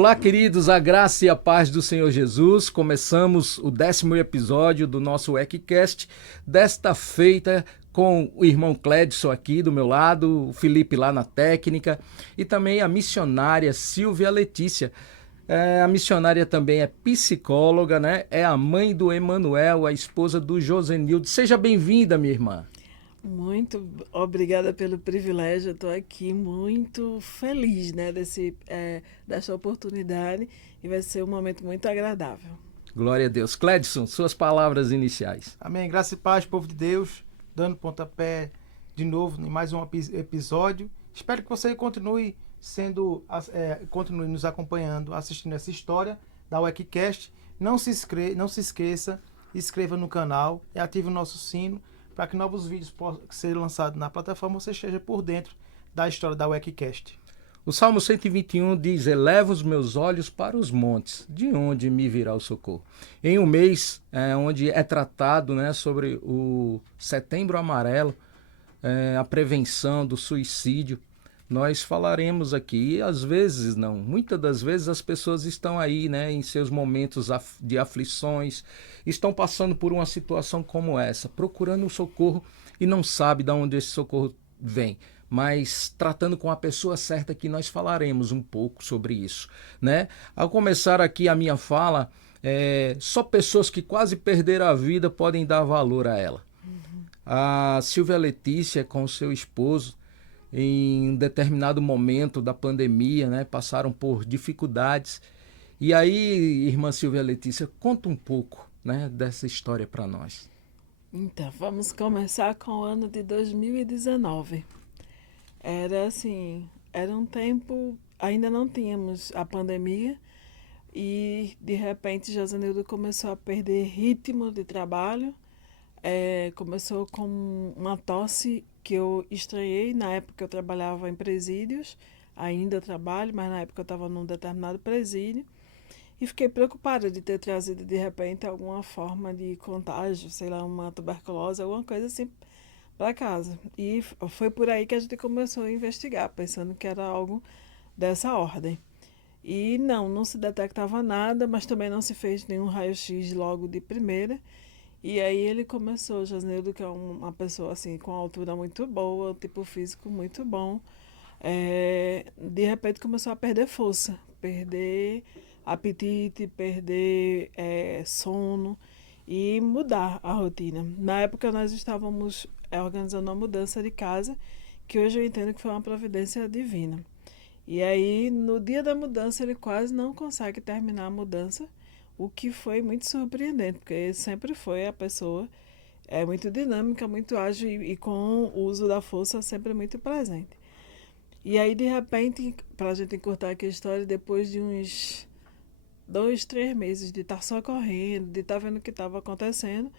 Olá, queridos, a graça e a paz do Senhor Jesus. Começamos o 10º episódio do nosso WECcast, desta feita com o irmão Cledson aqui do meu lado, o Felipe lá na técnica e também a missionária Silvia Letícia. A missionária também é psicóloga, né? É a mãe do Emanuel, a esposa do Josenildo. Seja bem-vinda, minha irmã. Muito obrigada pelo privilégio. Estou aqui muito feliz, né, dessa oportunidade e vai ser um momento muito agradável. Glória a Deus. Cledson, suas palavras iniciais. Amém. Graça e paz, povo de Deus, dando pontapé de novo em mais um episódio. Espero que você continue continue nos acompanhando, assistindo essa história da WECcast. Não se esqueça, inscreva no canal e ative o nosso sino para que novos vídeos possam ser lançados na plataforma, você esteja por dentro da história da WECcast. O Salmo 121 diz: eleva os meus olhos para os montes, de onde me virá o socorro. Em um mês onde é tratado, né, sobre o Setembro Amarelo, a prevenção do suicídio, nós falaremos aqui. E às vezes não, muitas das vezes as pessoas estão aí, né, em seus momentos de aflições, estão passando por uma situação como essa, procurando um socorro e não sabe de onde esse socorro vem. Mas tratando com a pessoa certa, que nós falaremos um pouco sobre isso, né? Ao começar aqui a minha fala, só pessoas que quase perderam a vida podem dar valor a ela. A Silvia Letícia com seu esposo, em um determinado momento da pandemia, né, passaram por dificuldades. E aí, irmã Silvia Letícia, conta um pouco, né, dessa história para nós. Então, vamos começar com o ano de 2019. Era um tempo, ainda não tínhamos a pandemia e de repente Josenildo começou a perder ritmo de trabalho. Começou com uma tosse que eu estranhei. Na época eu trabalhava em presídios, ainda trabalho, mas na época eu estava num determinado presídio e fiquei preocupada de ter trazido de repente alguma forma de contágio, sei lá, uma tuberculose, alguma coisa assim para casa. E foi por aí que a gente começou a investigar, pensando que era algo dessa ordem. E não se detectava nada, mas também não se fez nenhum raio-x logo de primeira. E aí ele começou, Josenildo, que é uma pessoa assim com altura muito boa, tipo físico muito bom, de repente começou a perder força, perder apetite, perder sono e mudar a rotina. Na época nós estávamos organizando uma mudança de casa, que hoje eu entendo que foi uma providência divina. E aí, no dia da mudança, ele quase não consegue terminar a mudança, o que foi muito surpreendente, porque ele sempre foi a pessoa muito dinâmica, muito ágil e com o uso da força sempre muito presente. E aí, de repente, para a gente encurtar aqui a história, depois de uns 2, 3 meses de estar só correndo, de estar vendo o que estava acontecendo,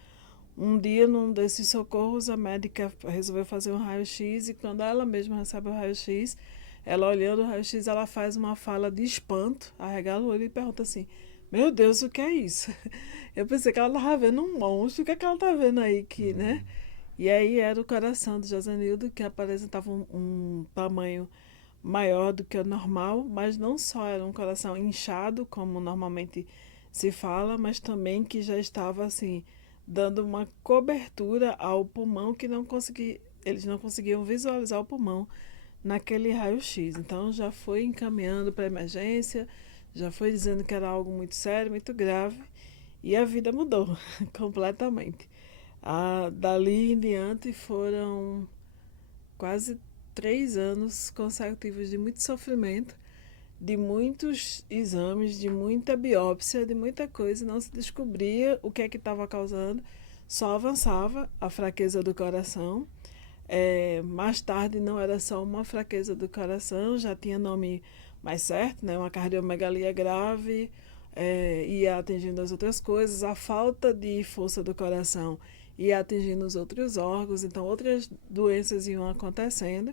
um dia, num desses socorros, a médica resolveu fazer um raio-x e quando ela mesma recebe o raio-x, ela olhando o raio-x, ela faz uma fala de espanto, arregala o olho e pergunta assim: meu Deus, o que é isso? Eu pensei que ela estava vendo um monstro, o que é que ela está vendo aí, né? E aí era o coração de Josenildo, que apresentava um tamanho maior do que o normal, mas não só era um coração inchado, como normalmente se fala, mas também que já estava assim, dando uma cobertura ao pulmão que eles não conseguiam visualizar o pulmão naquele raio-x. Então já foi encaminhando para emergência, já foi dizendo que era algo muito sério, muito grave, e a vida mudou completamente. Dali em diante foram quase 3 anos consecutivos de muito sofrimento, de muitos exames, de muita biópsia, de muita coisa, não se descobria o que é que estava causando, só avançava a fraqueza do coração. Mais tarde não era só uma fraqueza do coração, já tinha nome mais certo, né? Uma cardiomegalia grave, ia atingindo as outras coisas, a falta de força do coração ia atingindo os outros órgãos, então outras doenças iam acontecendo.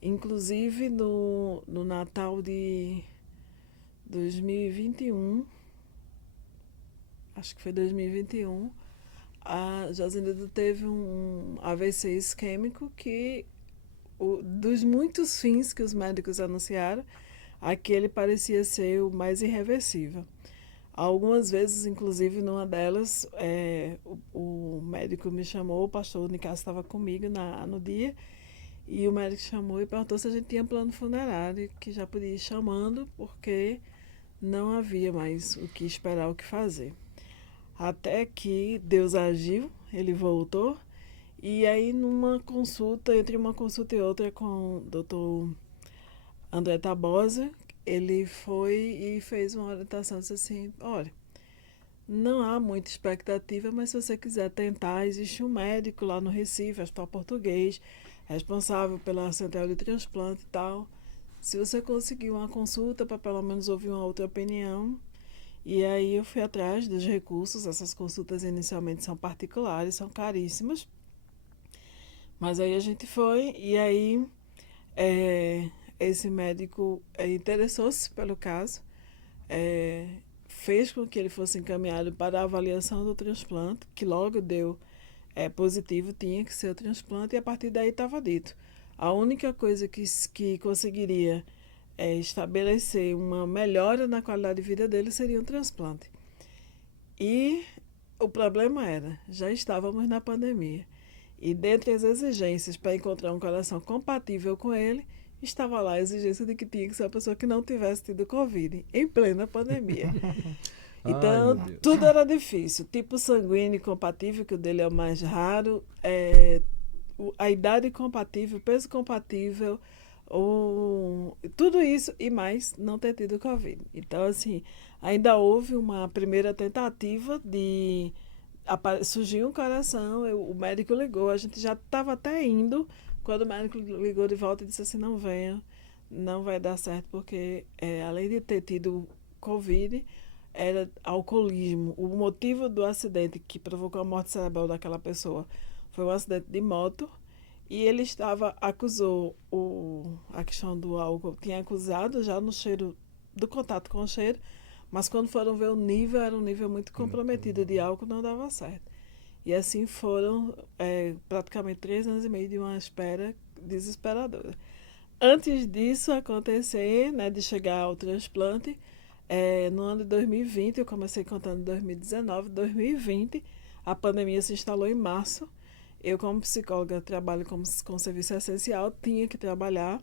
Inclusive no Natal de 2021, acho que foi 2021, a Josenildo teve um AVC isquêmico que, dos muitos fins que os médicos anunciaram, aquele parecia ser o mais irreversível. Algumas vezes, inclusive, numa delas, o médico me chamou, o pastor Nicasso estava comigo no dia, e o médico chamou e perguntou se a gente tinha plano funerário, que já podia ir chamando, porque não havia mais o que esperar, o que fazer. Até que Deus agiu, ele voltou, e aí numa consulta, entre uma consulta e outra com o doutor André Tabosa, ele foi e fez uma orientação, disse assim, olha, não há muita expectativa, mas se você quiser tentar, existe um médico lá no Recife, hospital português, responsável pela central de transplante e tal. Se você conseguir uma consulta para pelo menos ouvir uma outra opinião, e aí eu fui atrás dos recursos, essas consultas inicialmente são particulares, são caríssimas, mas aí a gente foi e aí esse médico interessou-se pelo caso, fez com que ele fosse encaminhado para a avaliação do transplante, que logo deu positivo, tinha que ser o transplante, e a partir daí estava dito. A única coisa que conseguiria estabelecer uma melhora na qualidade de vida dele seria um transplante. E o problema era, já estávamos na pandemia, e dentre as exigências para encontrar um coração compatível com ele, estava lá a exigência de que tinha que ser uma pessoa que não tivesse tido Covid, em plena pandemia. Então, Ai, tudo era difícil. Tipo sanguíneo compatível, que o dele é o mais raro, a idade compatível, peso compatível, tudo isso e mais não ter tido Covid. Então, assim, ainda houve uma primeira tentativa de surgir um coração, o médico ligou, a gente já estava até indo, quando o médico ligou de volta e disse assim, não venha, não vai dar certo, porque além de ter tido Covid, era alcoolismo. O motivo do acidente que provocou a morte cerebral daquela pessoa foi um acidente de moto, e ele acusou a questão do álcool, tinha acusado já no cheiro, do contato com o cheiro, mas quando foram ver o nível, era um nível muito comprometido de álcool, não dava certo. E assim foram praticamente 3 anos e meio de uma espera desesperadora. Antes disso acontecer, né, de chegar ao transplante, no ano de 2020, eu comecei contando 2019, 2020, a pandemia se instalou em março. Eu, como psicóloga, trabalho com serviço essencial, tinha que trabalhar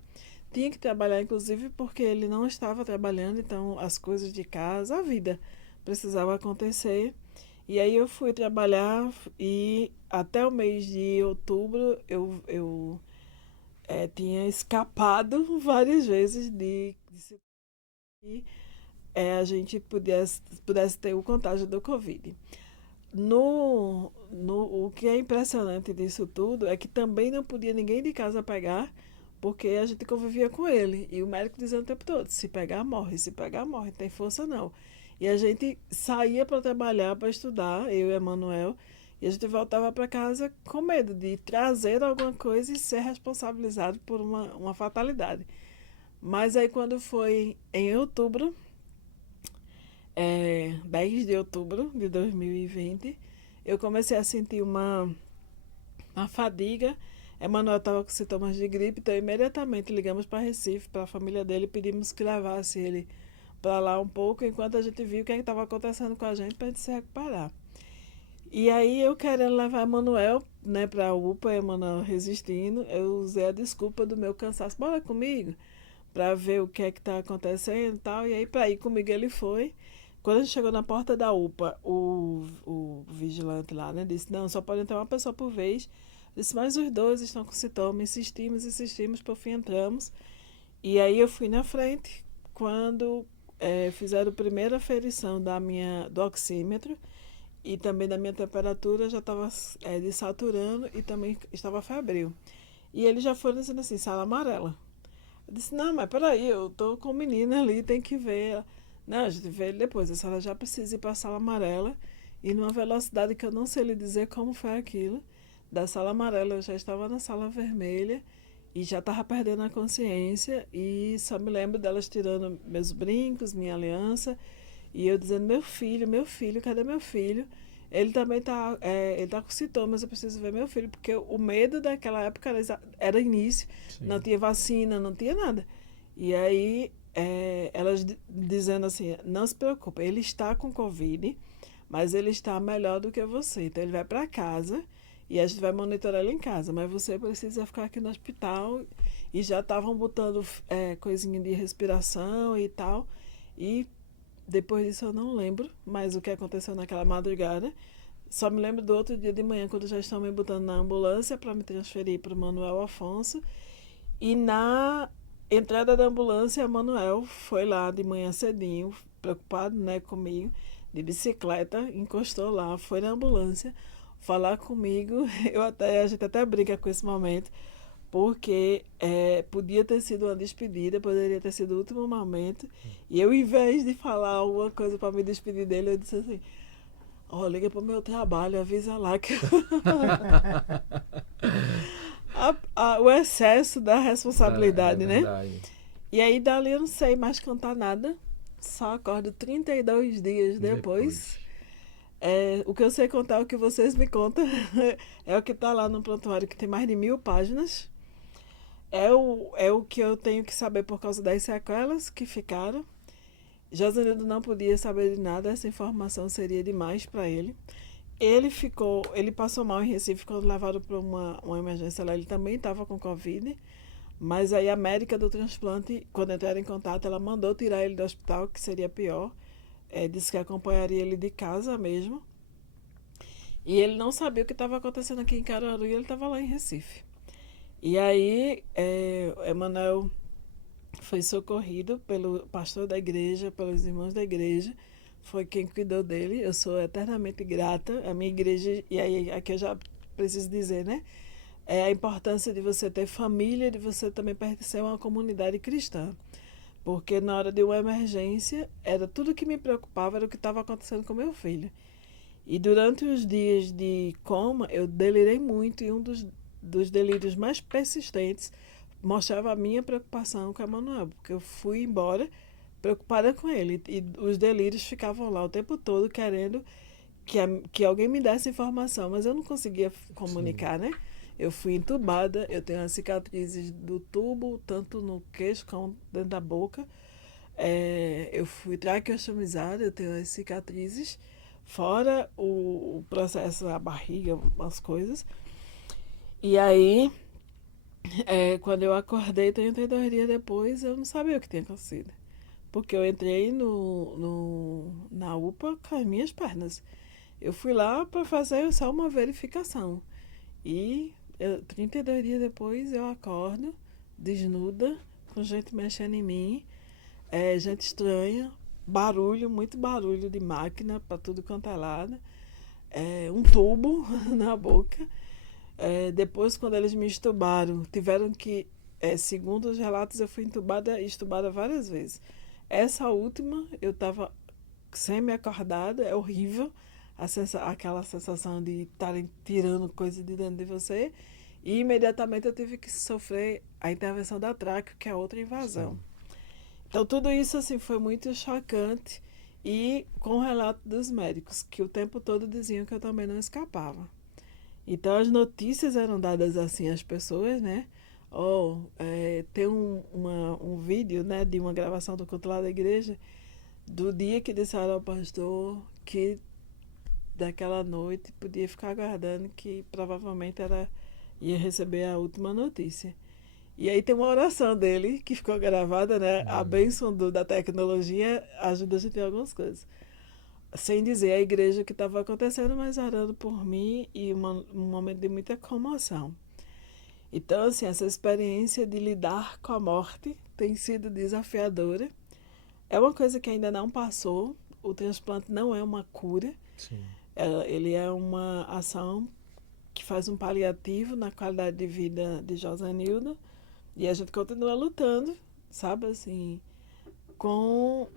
inclusive porque ele não estava trabalhando, então as coisas de casa, a vida precisava acontecer. E aí eu fui trabalhar e até o mês de outubro eu tinha escapado várias vezes de que a gente pudesse ter o contágio do Covid. O que é impressionante disso tudo é que também não podia ninguém de casa pegar, porque a gente convivia com ele. E o médico dizia o tempo todo, se pegar, morre, não tem força não. E a gente saía para trabalhar, para estudar, eu e a Emanuel, e a gente voltava para casa com medo de trazer alguma coisa e ser responsabilizado por uma fatalidade. Mas aí quando foi em outubro, 10 de outubro de 2020, eu comecei a sentir uma fadiga. Emanuel estava com sintomas de gripe, então imediatamente ligamos para Recife, para a família dele, e pedimos que levasse ele para lá um pouco, enquanto a gente viu o que estava acontecendo com a gente para a gente se recuperar. E aí eu querendo levar Emanuel, né, para a UPA, Emanuel resistindo, eu usei a desculpa do meu cansaço, bora comigo, para ver o que é que está acontecendo e tal, e aí para ir comigo ele foi. Quando a gente chegou na porta da UPA, o vigilante lá, né, disse, não, só pode entrar uma pessoa por vez. Eu disse, mas os dois estão com sintomas, insistimos, por fim entramos. E aí eu fui na frente, quando fizeram a primeira aferição do oxímetro, e também da minha temperatura, já estava desaturando e também estava febril. E eles já foram dizendo assim, sala amarela. Eu disse, não, mas peraí, eu tô com o menino ali, tem que ver. Não, a gente vê ele depois. A senhora já precisa ir para a sala amarela e numa velocidade que eu não sei lhe dizer como foi aquilo. Da sala amarela eu já estava na sala vermelha e já estava perdendo a consciência e só me lembro delas tirando meus brincos, minha aliança e eu dizendo, meu filho, cadê meu filho? Ele também ele tá com sintomas, eu preciso ver meu filho, porque o medo daquela época era início, sim. não tinha vacina, não tinha nada. E aí elas dizendo assim, não se preocupe, ele está com Covid, mas ele está melhor do que você. Então ele vai para casa e a gente vai monitorar ele em casa, mas você precisa ficar aqui no hospital. E já estavam botando coisinha de respiração e tal. E depois disso eu não lembro mais o que aconteceu naquela madrugada. Só me lembro do outro dia de manhã, quando já estão me botando na ambulância para me transferir para o Manuel Afonso. E na entrada da ambulância, o Manuel foi lá de manhã cedinho, preocupado, né, comigo, de bicicleta, encostou lá, foi na ambulância falar comigo. A gente até brinca com esse momento, porque podia ter sido uma despedida, poderia ter sido o último momento. E eu, em vez de falar alguma coisa para me despedir dele, eu disse assim: ó, liga pro meu trabalho, avisa lá que o excesso da responsabilidade, né? Verdade. E aí dali eu não sei mais cantar nada, só acordo 32 dias depois. O que eu sei contar, o que vocês me contam, é o que está lá no prontuário, que tem mais de 1000 páginas. É o que eu tenho que saber por causa das sequelas que ficaram. Josenildo não podia saber de nada, essa informação seria demais para ele. Ele passou mal em Recife quando levaram para uma emergência lá, ele também estava com Covid, mas aí a médica do transplante, quando entraram em contato, ela mandou tirar ele do hospital, que seria pior. Disse que acompanharia ele de casa mesmo. E ele não sabia o que estava acontecendo aqui em Caruaru e ele estava lá em Recife. E aí, Emanuel foi socorrido pelo pastor da igreja, pelos irmãos da igreja, foi quem cuidou dele. Eu sou eternamente grata à minha igreja, e aí aqui eu já preciso dizer, né? A importância de você ter família, de você também pertencer a uma comunidade cristã. Porque na hora de uma emergência, era tudo que me preocupava, era o que estava acontecendo com meu filho. E durante os dias de coma, eu delirei muito, e um dos delírios mais persistentes mostrava a minha preocupação com o Emanuel, porque eu fui embora preocupada com ele, e os delírios ficavam lá o tempo todo querendo que alguém me desse informação, mas eu não conseguia comunicar, né? Eu fui entubada, eu tenho as cicatrizes do tubo, tanto no queixo como dentro da boca. Eu fui traqueostomizada, eu tenho as cicatrizes, fora o processo da barriga, as coisas. E aí, quando eu acordei 32 dias depois, eu não sabia o que tinha acontecido. Porque eu entrei na UPA com as minhas pernas. Eu fui lá para fazer só uma verificação. E 32 dias depois eu acordo, desnuda, com gente mexendo em mim, gente estranha, barulho, muito barulho de máquina para tudo quanto é lado, um tubo na boca. Depois, quando eles me estubaram, tiveram que, segundo os relatos, eu fui estubada várias vezes. Essa última, eu estava semi-acordada, é horrível, aquela sensação de estarem tirando coisa de dentro de você. E imediatamente eu tive que sofrer a intervenção da tráqueo, que é outra invasão. Sim. Então tudo isso assim foi muito chocante, e com o relato dos médicos, que o tempo todo diziam que eu também não escapava. Então as notícias eram dadas assim às pessoas, né? Tem um vídeo, né, de uma gravação do culto lá da igreja, do dia que disseram ao pastor que daquela noite podia ficar aguardando, que provavelmente ia receber a última notícia. E aí tem uma oração dele que ficou gravada, né? A bênção da tecnologia ajuda a gente em algumas coisas. Sem dizer a igreja o que estava acontecendo, mas orando por mim, e um momento de muita comoção. Então, assim, essa experiência de lidar com a morte tem sido desafiadora. É uma coisa que ainda não passou. O transplante não é uma cura. Sim. Ele é uma ação que faz um paliativo na qualidade de vida de Josenildo. E a gente continua lutando, sabe, assim, com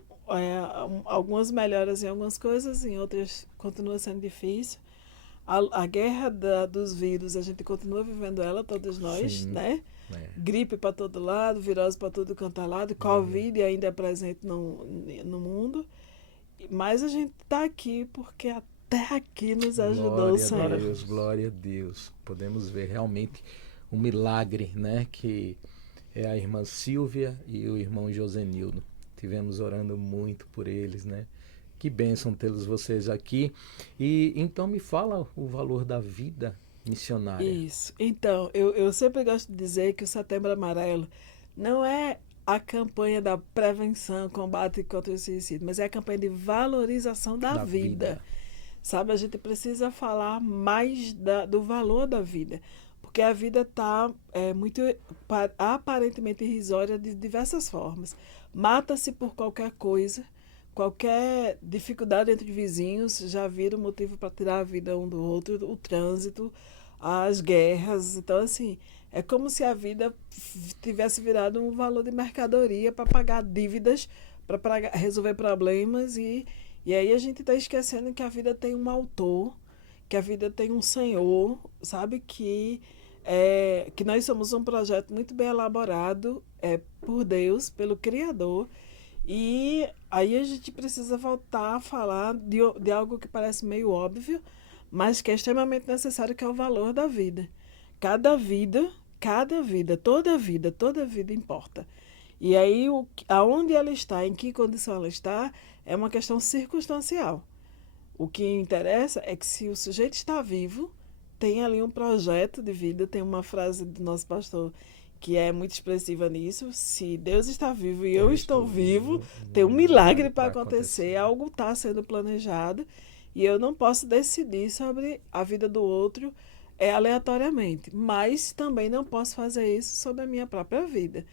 algumas melhoras em algumas coisas, em outras continua sendo difícil. A guerra dos vírus, a gente continua vivendo ela, todos nós, sim, né? Gripe para todo lado, virose para todo canto lado, Covid ainda é presente no mundo. Mas a gente está aqui porque até aqui nos ajudou o Senhor. Glória a Deus, glória a Deus. Podemos ver realmente um milagre, né? Que é a irmã Silvia e o irmão Josenildo. tivemos orando muito por eles, né? Que bênção tê-los vocês aqui. E então me fala o valor da vida missionária. Isso. Então, eu sempre gosto de dizer que o Setembro Amarelo não é a campanha da prevenção, combate contra o suicídio, mas é a campanha de valorização da vida. Sabe, a gente precisa falar mais do valor da vida, porque a vida está muito aparentemente irrisória de diversas formas. Mata-se por qualquer coisa, qualquer dificuldade entre vizinhos já vira um motivo para tirar a vida um do outro, o trânsito, as guerras. Então, assim, é como se a vida tivesse virado um valor de mercadoria para pagar dívidas, para resolver problemas e aí a gente está esquecendo que a vida tem um autor, que a vida tem um Senhor, sabe? Que nós somos um projeto muito bem elaborado por Deus, pelo Criador. E aí a gente precisa voltar a falar de algo que parece meio óbvio, mas que é extremamente necessário, que é o valor da vida. Cada vida, toda vida importa. E aí, aonde ela está, em que condição ela está, é uma questão circunstancial. O que interessa é que se o sujeito está vivo, tem ali um projeto de vida, tem uma frase do nosso pastor que é muito expressiva nisso: se Deus está vivo e eu estou vivo, tem um milagre para acontecer, algo está sendo planejado, e eu não posso decidir sobre a vida do outro aleatoriamente, mas também não posso fazer isso sobre a minha própria vida.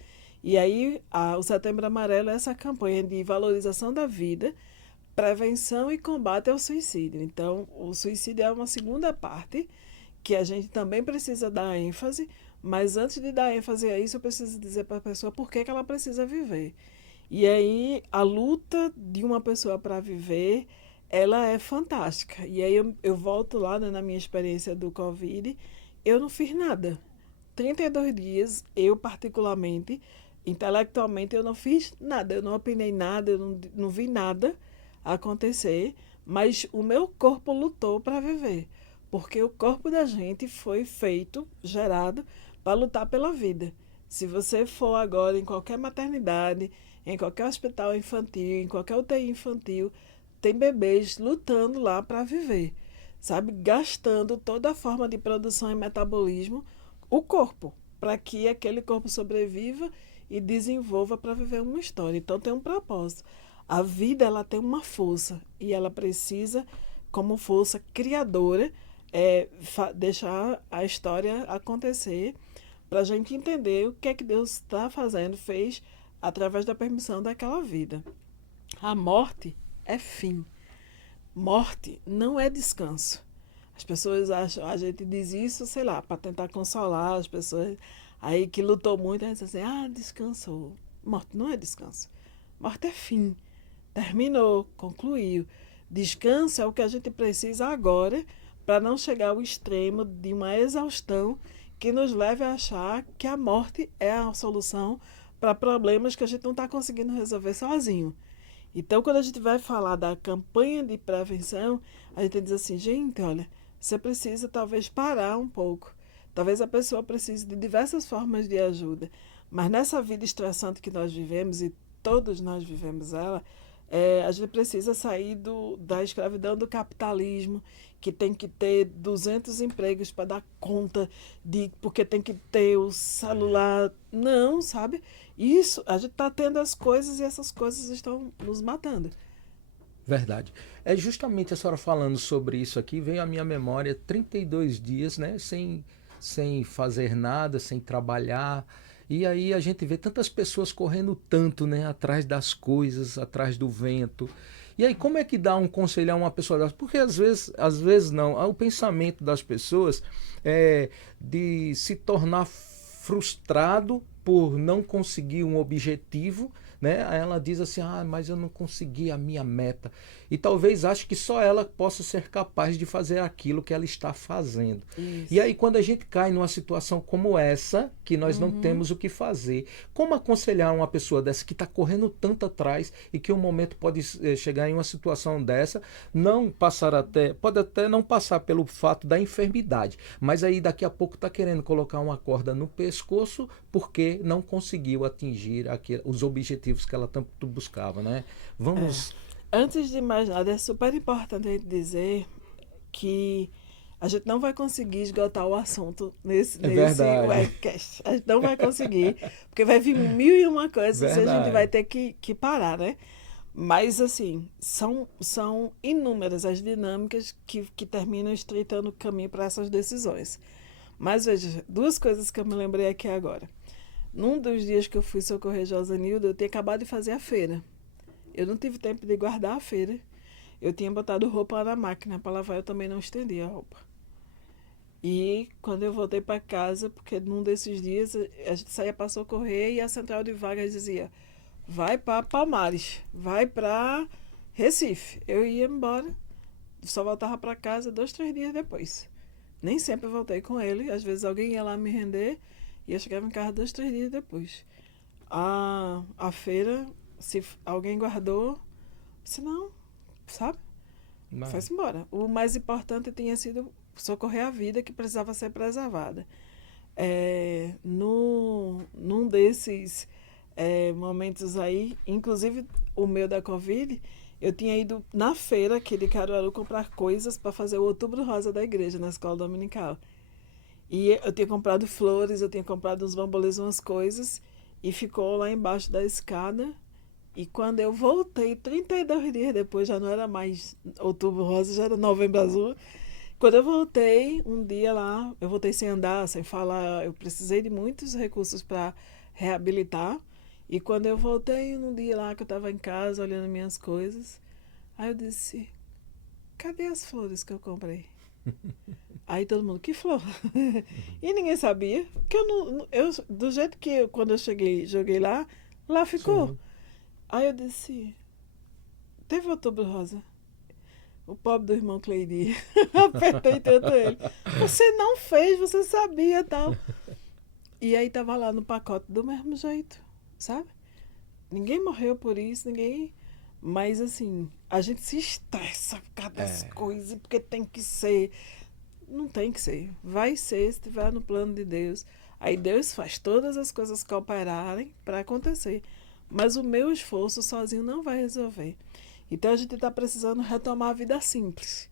E aí, o Setembro Amarelo é essa campanha de valorização da vida, prevenção e combate ao suicídio. Então, o suicídio é uma segunda parte que a gente também precisa dar ênfase, mas antes de dar ênfase a isso, eu preciso dizer para a pessoa por que ela precisa viver. E aí, a luta de uma pessoa para viver, ela é fantástica. E aí, eu volto lá, né, na minha experiência do Covid, eu não fiz nada. 32 dias, eu particularmente, intelectualmente, eu não fiz nada, eu não opinei nada, eu não vi nada acontecer, mas o meu corpo lutou para viver, porque o corpo da gente foi feito, gerado, para lutar pela vida. Se você for agora em qualquer maternidade, em qualquer hospital infantil, em qualquer UTI infantil, tem bebês lutando lá para viver, sabe? Gastando toda a forma de produção e metabolismo, o corpo, para que aquele corpo sobreviva e desenvolva para viver uma história. Então tem um propósito. A vida, ela tem uma força e ela precisa, como força criadora, deixar a história acontecer, para a gente entender o que é que Deus está fazendo, fez através da permissão daquela vida. A morte é fim. Morte não é descanso. As pessoas acham, a gente diz isso, sei lá, para tentar consolar as pessoas aí que lutou muito, a gente diz assim: descansou. Morte não é descanso. Morte é fim. Terminou, concluiu. Descanso é o que a gente precisa agora para não chegar ao extremo de uma exaustão que nos leve a achar que a morte é a solução para problemas que a gente não está conseguindo resolver sozinho. Então, quando a gente vai falar da campanha de prevenção, a gente diz assim: gente, olha, você precisa talvez parar um pouco. Talvez a pessoa precise de diversas formas de ajuda. Mas nessa vida estressante que nós vivemos, e todos nós vivemos ela, a gente precisa sair da escravidão do capitalismo, que tem que ter 200 empregos para dar conta porque tem que ter o celular. Não, sabe? Isso, a gente está tendo as coisas e essas coisas estão nos matando. Verdade. É justamente a senhora falando sobre isso aqui, veio à minha memória 32 dias, né, sem fazer nada, sem trabalhar. E aí a gente vê tantas pessoas correndo tanto, né, atrás das coisas, atrás do vento. E aí como é que dá um conselho a uma pessoa dessa? Porque às vezes não. O pensamento das pessoas é de se tornar frustrado por não conseguir um objetivo, né? Aí ela diz assim: mas eu não consegui a minha meta. E talvez ache que só ela possa ser capaz de fazer aquilo que ela está fazendo. Isso. E aí quando a gente cai numa situação como essa, que nós não temos o que fazer, como aconselhar uma pessoa dessa que está correndo tanto atrás e que um momento pode chegar em uma situação dessa, pode até não passar pelo fato da enfermidade, mas aí daqui a pouco está querendo colocar uma corda no pescoço porque não conseguiu atingir os objetivos objetivos que ela tanto buscava, né? Vamos... Antes de mais nada, é super importante a gente dizer que a gente não vai conseguir esgotar o assunto nesse verdade. webcast. A gente não vai conseguir, porque vai vir mil e uma coisas e a gente Verdade. vai ter que parar, né? Mas, assim, são inúmeras as dinâmicas que terminam estreitando o caminho para essas decisões. Mas, veja, duas coisas que eu me lembrei aqui agora. Num dos dias que eu fui socorrer Josanilda, eu tinha acabado de fazer a feira. Eu não tive tempo de guardar a feira. Eu tinha botado roupa na máquina para lavar, eu também não estendi a roupa. E quando eu voltei para casa, porque num desses dias a gente saía para socorrer e a central de vagas dizia: vai para Palmares, vai para Recife. Eu ia embora, só voltava para casa 2, 3 dias depois. Nem sempre voltei com ele, às vezes alguém ia lá me render e eu chegava em casa 2, 3 dias depois. A feira, se alguém guardou, se não, sabe? Não. Foi-se embora. O mais importante tinha sido socorrer a vida que precisava ser preservada. Num desses momentos aí, inclusive o meu da Covid, eu tinha ido na feira aqui de Caruaru comprar coisas para fazer o Outubro Rosa da igreja, na escola dominical. E eu tinha comprado flores, eu tinha comprado uns bambolês, umas coisas, e ficou lá embaixo da escada. E quando eu voltei, 32 dias depois, já não era mais Outubro Rosa, já era Novembro Azul. Quando eu voltei, um dia lá, eu voltei sem andar, sem falar, eu precisei de muitos recursos para reabilitar. E quando eu voltei, num dia lá que eu estava em casa, olhando minhas coisas, aí eu disse: cadê as flores que eu comprei? Aí todo mundo: que flor? E ninguém sabia, que do jeito que quando eu cheguei, joguei lá ficou. Sim. Aí eu disse: teve Outubro Rosa. O pobre do irmão Cleide. Apertei tanto ele. Você não fez, você sabia, tal. E aí tava lá no pacote do mesmo jeito, sabe? Ninguém morreu por isso, ninguém... Mas, assim, a gente se estressa por causa das coisas, porque tem que ser. Não tem que ser. Vai ser, se estiver no plano de Deus. Aí Deus faz todas as coisas cooperarem para acontecer. Mas o meu esforço sozinho não vai resolver. Então, a gente está precisando retomar a vida simples,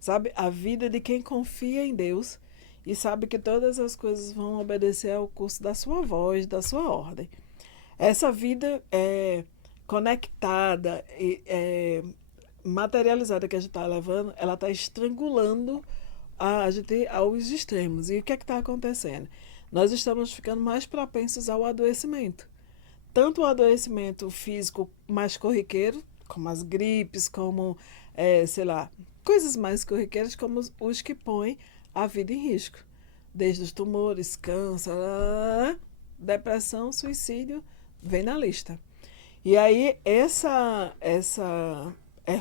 sabe? A vida de quem confia em Deus e sabe que todas as coisas vão obedecer ao curso da sua voz, da sua ordem. Essa vida conectada e materializada que a gente está levando, ela está estrangulando a gente aos extremos. E o que é que está acontecendo? Nós estamos ficando mais propensos ao adoecimento. Tanto o adoecimento físico mais corriqueiro, como as gripes, como, sei lá, coisas mais corriqueiras, como os que põem a vida em risco. Desde os tumores, câncer, depressão, suicídio, vem na lista. E aí, essa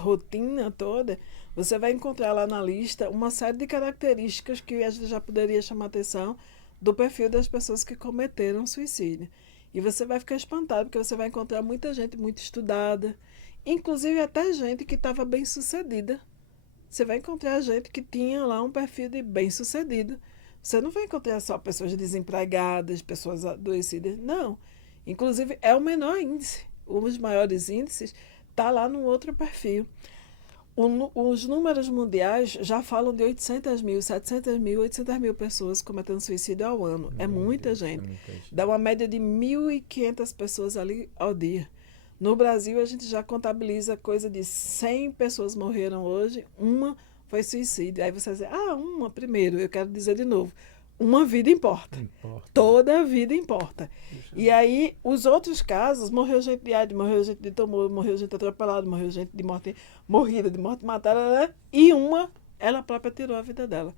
rotina toda, você vai encontrar lá na lista uma série de características que a gente já poderia chamar atenção do perfil das pessoas que cometeram suicídio. E você vai ficar espantado, porque você vai encontrar muita gente muito estudada, inclusive até gente que estava bem-sucedida. Você vai encontrar gente que tinha lá um perfil de bem-sucedido. Você não vai encontrar só pessoas desempregadas, pessoas adoecidas, não. Inclusive, é o menor índice. Os maiores índices tá lá num outro perfil. Os números mundiais já falam de 800 mil, 700 mil, 800 mil pessoas cometendo suicídio ao ano. É muita gente. Dá uma média de 1.500 pessoas ali ao dia. No Brasil, a gente já contabiliza coisa de 100 pessoas morreram hoje, uma foi suicídio. Aí você diz: uma primeiro, eu quero dizer de novo. Uma vida importa. Toda vida importa. E aí, os outros casos, morreu gente de AIDS, morreu gente de tumor, morreu gente atropelada, morreu gente de morte morrida, de morte matada, e ela própria tirou a vida dela.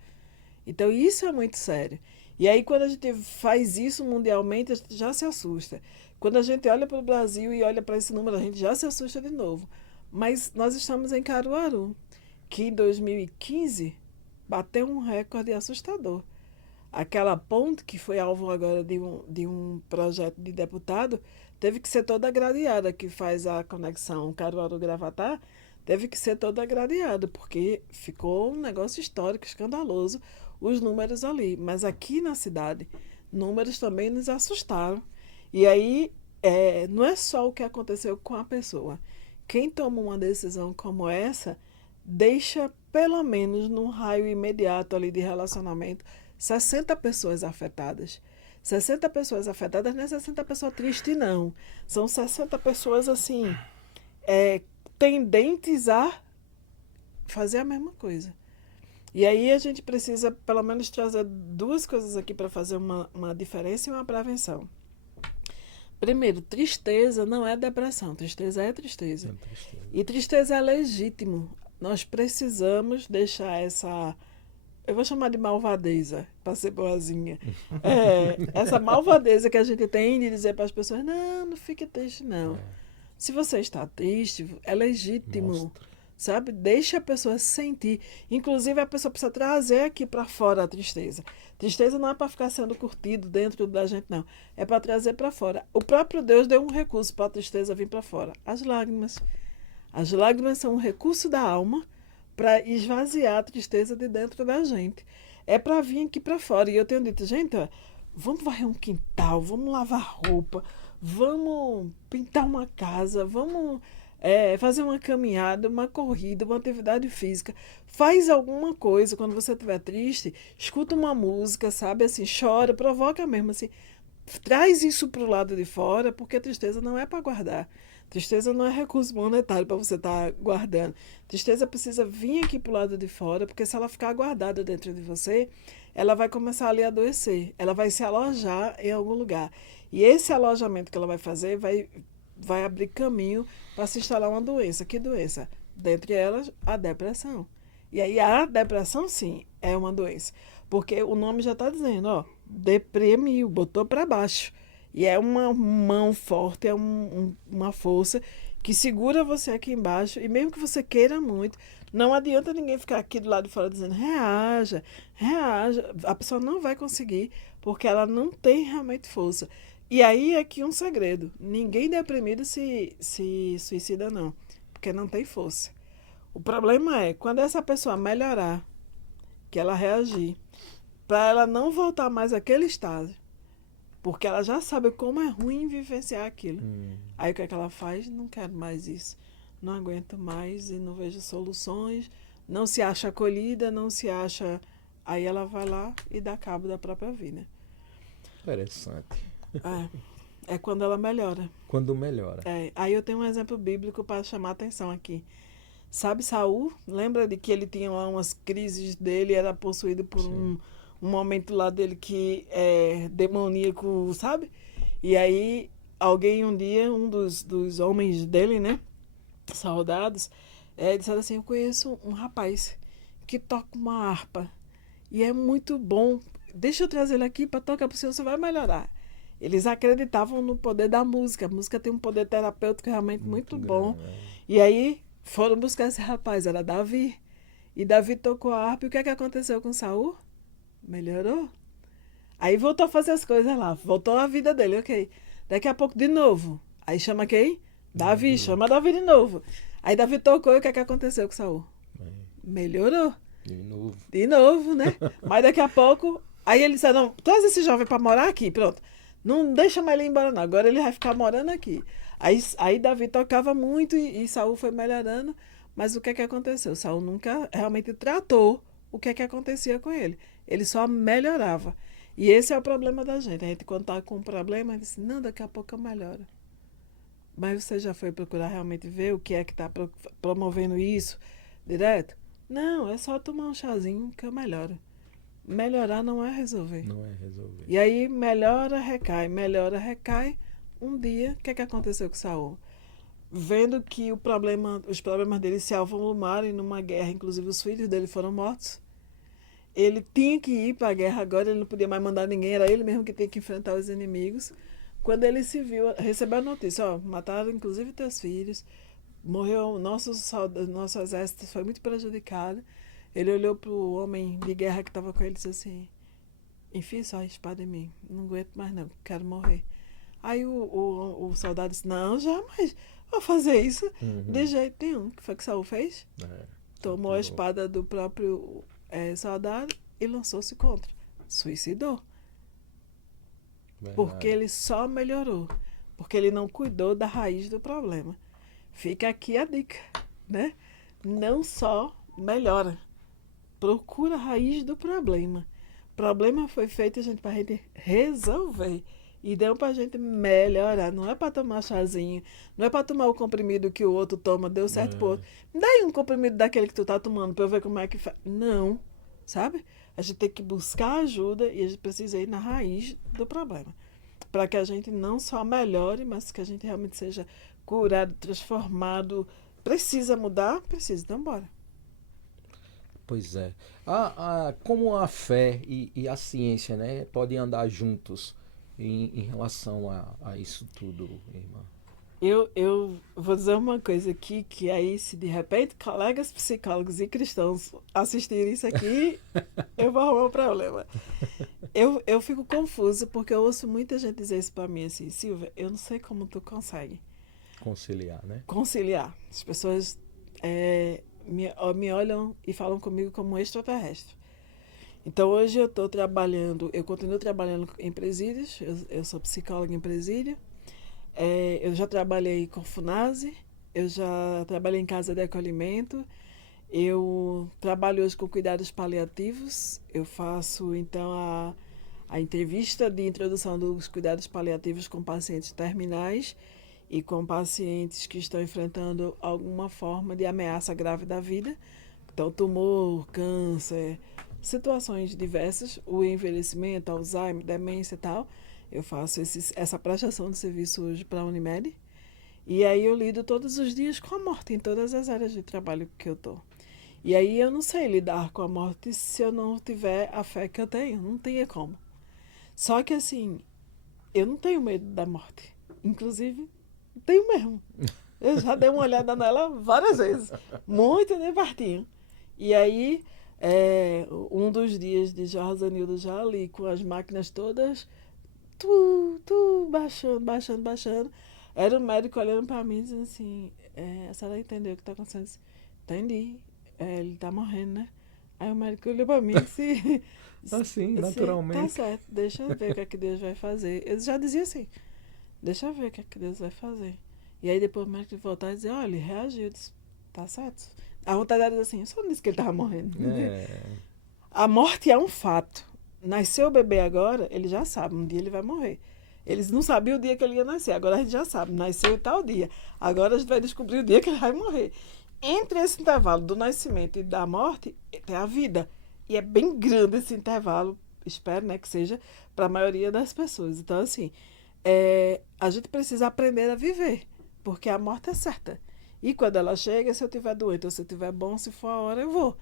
Então, isso é muito sério. E aí, quando a gente faz isso mundialmente, a gente já se assusta. Quando a gente olha para o Brasil e olha para esse número, a gente já se assusta de novo. Mas nós estamos em Caruaru, que em 2015 bateu um recorde assustador. Aquela ponte que foi alvo agora de um projeto de deputado teve que ser toda gradeada, que faz a conexão Caruaru-Gravatá, teve que ser toda gradeada, porque ficou um negócio histórico, escandaloso, os números ali. Mas aqui na cidade, números também nos assustaram. E aí, não é só o que aconteceu com a pessoa. Quem toma uma decisão como essa, deixa pelo menos num raio imediato ali de relacionamento 60 pessoas afetadas. 60 pessoas afetadas não é 60 pessoas tristes, não. São 60 pessoas, assim, tendentes a fazer a mesma coisa. E aí a gente precisa, pelo menos, trazer duas coisas aqui para fazer uma diferença e uma prevenção. Primeiro, tristeza não é depressão. Tristeza é tristeza. É tristeza. E tristeza é legítimo. Nós precisamos deixar essa... Eu vou chamar de malvadeza, para ser boazinha. Essa malvadeza que a gente tem de dizer para as pessoas, não fique triste, não. Se você está triste, é legítimo. Mostra. Sabe? Deixa a pessoa sentir. Inclusive, a pessoa precisa trazer aqui para fora a tristeza. Tristeza não é para ficar sendo curtido dentro da gente, não. É para trazer para fora. O próprio Deus deu um recurso para a tristeza vir para fora. As lágrimas. As lágrimas são um recurso da alma para esvaziar a tristeza de dentro da gente. É para vir aqui para fora. E eu tenho dito, gente, ó, vamos varrer um quintal, vamos lavar roupa, vamos pintar uma casa, vamos... fazer uma caminhada, uma corrida, uma atividade física. Faz alguma coisa quando você estiver triste, escuta uma música, sabe? Assim, chora, provoca mesmo, assim. Traz isso para o lado de fora, porque a tristeza não é para guardar. Tristeza não é recurso monetário para você estar guardando. Tristeza precisa vir aqui para o lado de fora, porque se ela ficar guardada dentro de você, ela vai começar ali a adoecer. Ela vai se alojar em algum lugar. E esse alojamento que ela vai fazer vai abrir caminho para se instalar uma doença. Que doença? Dentre elas, a depressão. E aí a depressão, sim, é uma doença. Porque o nome já está dizendo, ó, deprimiu, botou para baixo. E é uma mão forte, é uma força que segura você aqui embaixo. E mesmo que você queira muito, não adianta ninguém ficar aqui do lado de fora dizendo, reaja, reaja. A pessoa não vai conseguir, porque ela não tem realmente força. E aí é aqui um segredo. Ninguém deprimido se suicida, não. Porque não tem força. O problema é, quando essa pessoa melhorar, que ela reagir, para ela não voltar mais àquele estágio, porque ela já sabe como é ruim vivenciar aquilo. Aí o que é que ela faz? Não quero mais isso. Não aguento mais e não vejo soluções. Não se acha acolhida, não se acha... Aí ela vai lá e dá cabo da própria vida. Interessante. É quando ela melhora. Quando melhora. Aí eu tenho um exemplo bíblico para chamar a atenção aqui. Sabe Saul? Lembra de que ele tinha lá umas crises dele, era possuído por um momento lá dele que é demoníaco, sabe? E aí alguém um dia, um dos homens dele, né? Soldados, disseram assim, eu conheço um rapaz que toca uma harpa e é muito bom. Deixa eu trazer ele aqui para tocar para o senhor, você vai melhorar. Eles acreditavam no poder da música. A música tem um poder terapêutico realmente muito bom. E aí foram buscar esse rapaz, era Davi. E Davi tocou a harpa. E o que é que aconteceu com Saul? Melhorou. Aí voltou a fazer as coisas lá. Voltou a vida dele, ok. Daqui a pouco de novo. Aí chama quem? Davi. Chama Davi de novo. Aí Davi tocou e o que é que aconteceu com Saul? Melhorou. De novo, né? Mas daqui a pouco... Aí ele disse, não, traz esse jovem para morar aqui, pronto. Não deixa mais ele ir embora, não. Agora ele vai ficar morando aqui. Aí Davi tocava muito e Saul foi melhorando. Mas o que é que aconteceu? Saul nunca realmente tratou o que é que acontecia com ele. Ele só melhorava. E esse é o problema da gente. A gente, quando está com um problema, diz, não, daqui a pouco eu melhoro. Mas você já foi procurar realmente ver o que é que está promovendo isso direto? Não, é só tomar um chazinho que eu melhoro. Melhorar não é resolver. Não é resolver. E aí melhora, recai. Um dia, o que é que aconteceu com Saul? Vendo que os problemas dele se avolumaram numa guerra, inclusive os filhos dele foram mortos. Ele tinha que ir para a guerra agora, ele não podia mais mandar ninguém, era ele mesmo que tinha que enfrentar os inimigos. Quando ele se viu, recebeu a notícia, ó, mataram inclusive teus filhos, morreu, nosso exército foi muito prejudicado. Ele olhou para o homem de guerra que estava com ele e disse assim, enfia só a espada em mim, não aguento mais não, quero morrer. Aí o soldado disse, não, jamais vou fazer isso, de jeito nenhum. O que foi que Saul fez? Tomou a espada do próprio soldado e lançou-se contra. Suicidou. Verdade. Porque ele só melhorou. porque ele não cuidou da raiz do problema. Fica aqui a dica, né? Não só melhora, procura a raiz do problema. O problema foi feito para a gente resolver e deu para a gente melhorar. Não é para tomar chazinho, não é para tomar o comprimido que o outro toma, deu certo pro outro. Dá aí um comprimido daquele que tu tá tomando para eu ver como é que faz. Não, sabe? A gente tem que buscar ajuda e a gente precisa ir na raiz do problema. Para que a gente não só melhore, mas que a gente realmente seja curado, transformado. Precisa mudar? Precisa, então bora. Pois é. Como a fé e a ciência, né, podem andar juntos em relação a isso tudo, irmã? Eu vou dizer uma coisa aqui, que aí se de repente colegas psicólogos e cristãos assistirem isso aqui, eu vou arrumar um problema. Eu fico confusa porque eu ouço muita gente dizer isso pra mim assim, Silvia, eu não sei como tu consegue Conciliar, né? conciliar. As pessoas me olham e falam comigo como um extraterrestre. Então hoje eu continuo trabalhando em presídios, eu sou psicóloga em presídio. Eu já trabalhei com FUNASE, eu já trabalhei em casa de acolhimento, eu trabalho hoje com cuidados paliativos, eu faço então a entrevista de introdução dos cuidados paliativos com pacientes terminais e com pacientes que estão enfrentando alguma forma de ameaça grave da vida, então tumor, câncer, situações diversas, o envelhecimento, Alzheimer, demência e tal. Eu faço essa prestação de serviço hoje para a Unimed. E aí eu lido todos os dias com a morte, em todas as áreas de trabalho que eu estou. E aí eu não sei lidar com a morte se eu não tiver a fé que eu tenho. Não tinha como. Só que assim, eu não tenho medo da morte. Inclusive, tenho mesmo. Eu já dei uma olhada nela várias vezes. Muito de pertinho. E aí, um dos dias de Josanildo já ali, com as máquinas todas... baixando. Era o médico olhando para mim e dizendo assim, a senhora entendeu o que está acontecendo? Disse, entendi. Ele está morrendo, né? Aí o médico olhou para mim e disse... Assim, naturalmente. Tá certo, deixa eu ver o que é que Deus vai fazer. Eu já dizia assim, deixa eu ver o que é que Deus vai fazer. E aí depois o médico voltar e dizer, olha, ele reagiu. Eu disse, tá certo. A vontade era assim, eu só não disse que ele estava morrendo. A morte é um fato. Nasceu o bebê agora, ele já sabe, um dia ele vai morrer. Eles não sabiam o dia que ele ia nascer, agora a gente já sabe, nasceu tal dia. Agora a gente vai descobrir o dia que ele vai morrer. Entre esse intervalo do nascimento e da morte, tem a vida. E é bem grande esse intervalo, espero, né, que seja para a maioria das pessoas. Então, assim, a gente precisa aprender a viver, porque a morte é certa. E quando ela chega, se eu estiver doente ou se eu estiver bom, se for a hora, eu vou.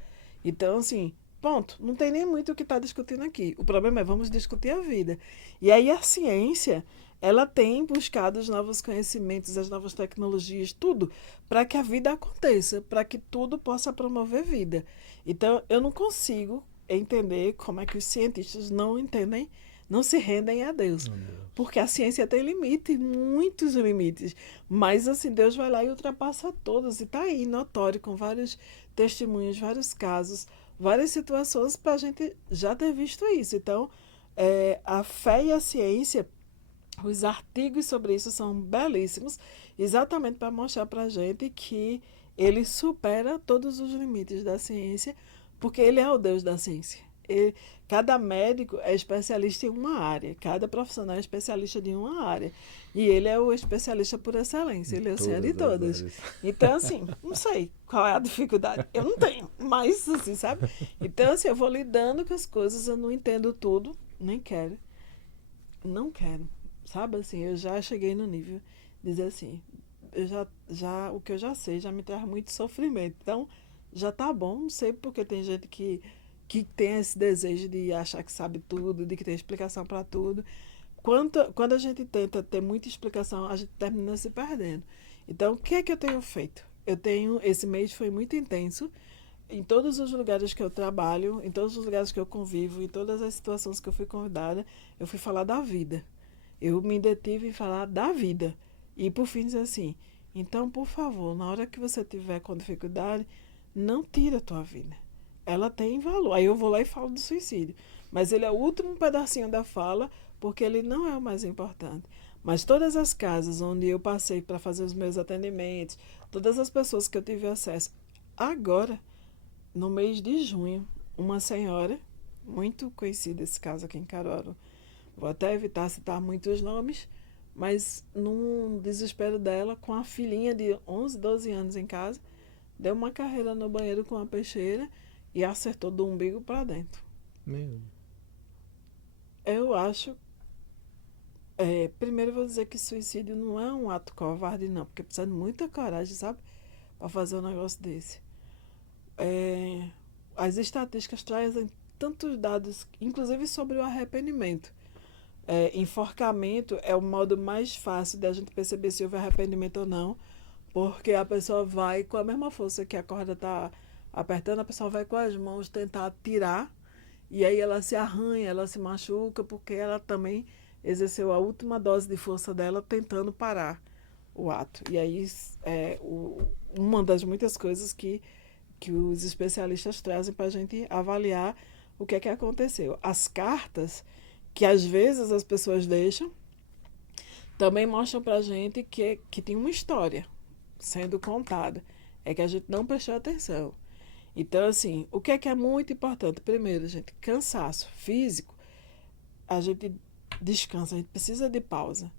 Então, assim... Ponto. Não tem nem muito o que está discutindo aqui. O problema é vamos discutir a vida. E aí a ciência, ela tem buscado os novos conhecimentos, as novas tecnologias, tudo, para que a vida aconteça, para que tudo possa promover vida. Então, eu não consigo entender como é que os cientistas não entendem, não se rendem a Deus. Porque a ciência tem limite, muitos limites. Mas, assim, Deus vai lá e ultrapassa todos. E está aí, notório, com vários testemunhos, vários casos, várias situações para a gente já ter visto isso. Então, a fé e a ciência, os artigos sobre isso são belíssimos, exatamente para mostrar para a gente que ele supera todos os limites da ciência, porque ele é o Deus da ciência. Cada médico é especialista em uma área, cada profissional é especialista de uma área. E ele é o especialista por excelência, ele é o senhor de todas. Então, assim, não sei qual é a dificuldade. Eu não tenho, mas, assim, sabe? Então, assim, eu vou lidando com as coisas, eu não entendo tudo, nem quero. Não quero, sabe? Assim, eu já cheguei no nível de dizer assim, o que eu já sei já me traz muito sofrimento. Então, já tá bom, não sei porque tem gente que tem esse desejo de achar que sabe tudo, de que tem explicação para tudo. Quando a gente tenta ter muita explicação, a gente termina se perdendo. Então, o que é que eu tenho feito? Esse mês foi muito intenso. Em todos os lugares que eu trabalho, em todos os lugares que eu convivo, em todas as situações que eu fui convidada, eu fui falar da vida. Eu me detive em falar da vida. E, por fim, dizer assim, então, por favor, na hora que você tiver com dificuldade, não tira a tua vida. Ela tem valor. Aí eu vou lá e falo do suicídio. Mas ele é o último pedacinho da fala, porque ele não é o mais importante. Mas todas as casas onde eu passei para fazer os meus atendimentos, todas as pessoas que eu tive acesso, agora, no mês de junho, uma senhora, muito conhecida esse caso aqui em Caruaru, vou até evitar citar muitos nomes, mas num desespero dela, com a filhinha de 11, 12 anos em casa, deu uma carreira no banheiro com a peixeira e acertou do umbigo para dentro. Meu. Eu acho. Primeiro eu vou dizer que suicídio não é um ato covarde, não, porque precisa de muita coragem, sabe? Para fazer um negócio desse. As estatísticas trazem tantos dados, inclusive sobre o arrependimento. Enforcamento é o modo mais fácil de a gente perceber se houve arrependimento ou não, porque a pessoa vai com a mesma força que a corda está apertando, a pessoa vai com as mãos tentar tirar, e aí ela se arranha, ela se machuca, porque ela também exerceu a última dose de força dela tentando parar o ato. E aí uma das muitas coisas que os especialistas trazem para a gente avaliar o que é que aconteceu. As cartas que às vezes as pessoas deixam também mostram para a gente que tem uma história sendo contada. É que a gente não prestou atenção. Então, assim, o que é muito importante? Primeiro, gente, cansaço físico, a gente descansa, a gente precisa de pausa.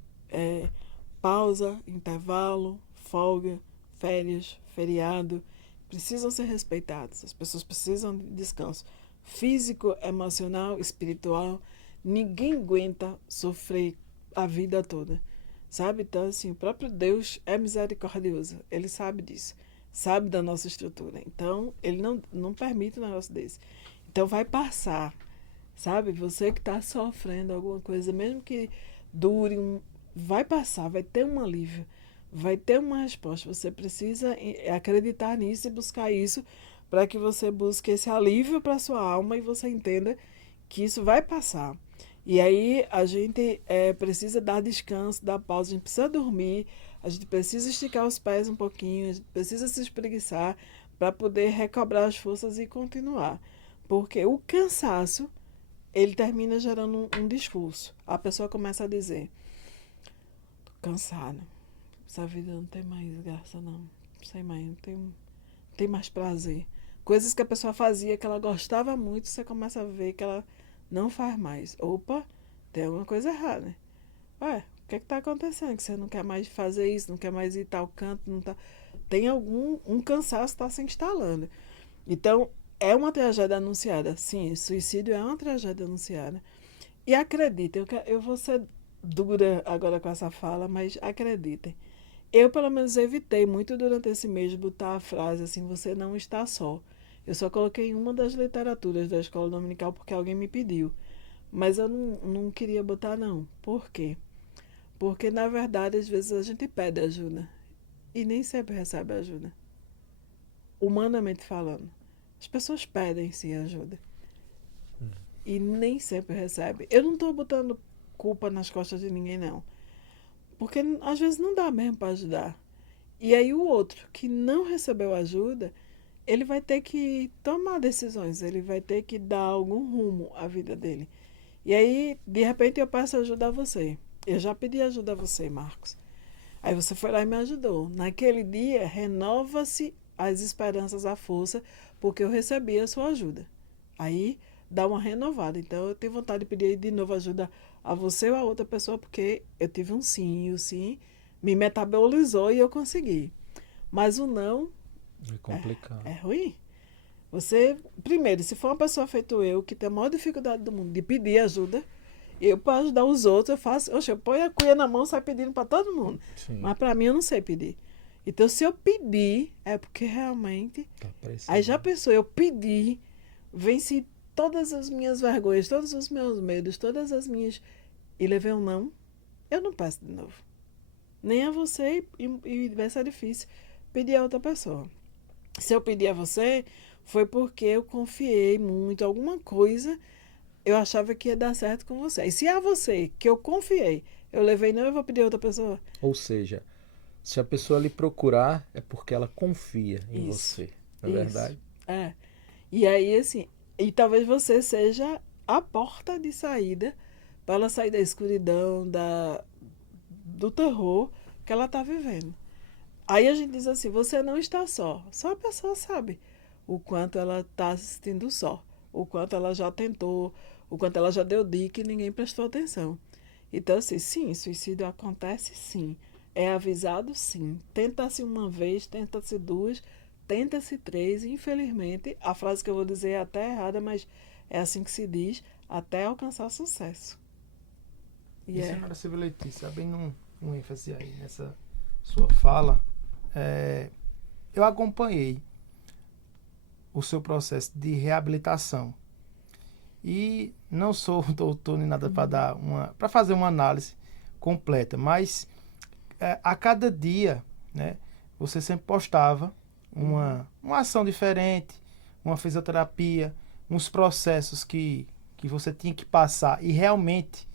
Pausa, intervalo, folga, férias, feriado, precisam ser respeitados. As pessoas precisam de descanso físico, emocional, espiritual. Ninguém aguenta sofrer a vida toda, sabe? Então, assim, o próprio Deus é misericordioso. Ele sabe disso, sabe da nossa estrutura. Então, ele não permite um negócio desse. Então, vai passar, sabe? Você que está sofrendo alguma coisa, mesmo que dure, vai passar, vai ter um alívio, vai ter uma resposta. Você precisa acreditar nisso e buscar isso para que você busque esse alívio para a sua alma e você entenda que isso vai passar. E aí a gente precisa dar descanso, dar pausa, a gente precisa dormir, a gente precisa esticar os pés um pouquinho, a gente precisa se espreguiçar para poder recobrar as forças e continuar. Porque o cansaço, ele termina gerando um discurso. A pessoa começa a dizer: tô cansada, essa vida não tem mais graça não, não sei mais, não tem mais prazer. Coisas que a pessoa fazia, que ela gostava muito, você começa a ver que ela não faz mais. Opa, tem alguma coisa errada. Ué, o que está acontecendo? Que você não quer mais fazer isso, não quer mais ir tal canto, não tá... Tem um cansaço que está se instalando. Então, é uma tragédia anunciada. Sim, suicídio é uma tragédia anunciada. E acreditem, eu vou ser dura agora com essa fala, mas acreditem. Eu, pelo menos, evitei muito durante esse mês botar a frase assim: você não está só. Eu só coloquei em uma das literaturas da escola dominical porque alguém me pediu. Mas eu não queria botar, não. Por quê? Porque, na verdade, às vezes a gente pede ajuda e nem sempre recebe ajuda. Humanamente falando. As pessoas pedem, sim, ajuda. E nem sempre recebe. Eu não estou botando culpa nas costas de ninguém, não. Porque, às vezes, não dá mesmo para ajudar. E aí o outro que não recebeu ajuda, ele vai ter que tomar decisões, ele vai ter que dar algum rumo à vida dele. E aí, de repente, eu peço ajuda a você. Eu já pedi ajuda a você, Marcos. Aí você foi lá e me ajudou. Naquele dia, renova-se as esperanças, a força, porque eu recebi a sua ajuda. Aí, dá uma renovada. Então, eu tenho vontade de pedir de novo ajuda a você ou a outra pessoa, porque eu tive um sim, e o sim me metabolizou e eu consegui. Mas o não É complicado. é ruim. Você, primeiro, se for uma pessoa feito eu, que tem a maior dificuldade do mundo de pedir ajuda, eu, para ajudar os outros, eu faço, eu ponho a cuia na mão e saio pedindo para todo mundo. Sim. Mas para mim, eu não sei pedir. Então, se eu pedir, é porque realmente... Tá Aí já pensou, eu pedi, venci todas as minhas vergonhas, todos os meus medos, todas as minhas... E levei um não, eu não peço de novo. Nem a você e vai ser difícil pedir a outra pessoa. Se eu pedir a você, foi porque eu confiei muito, alguma coisa eu achava que ia dar certo com você. E se é a você que eu confiei, eu levei não, eu vou pedir a outra pessoa. Ou seja, se a pessoa lhe procurar, é porque ela confia em Isso, você. Não é isso. verdade? É. E aí, assim, e talvez você seja a porta de saída para ela sair da escuridão, do terror que ela está vivendo. Aí a gente diz assim, você não está só. Só a pessoa sabe o quanto ela está se sentindo só, o quanto ela já tentou, o quanto ela já deu dica e ninguém prestou atenção. Então, assim, sim, suicídio acontece, sim. É avisado, sim. Tenta-se uma vez, tenta-se duas, tenta-se três. Infelizmente, a frase que eu vou dizer é até errada, mas é assim que se diz, até alcançar sucesso. E senhora Silvia Letícia, bem um ênfase aí nessa sua fala, eu acompanhei o seu processo de reabilitação e não sou doutor nem nada para fazer uma análise completa, mas a cada dia, né, você sempre postava uma ação diferente, uma fisioterapia, uns processos que você tinha que passar e realmente,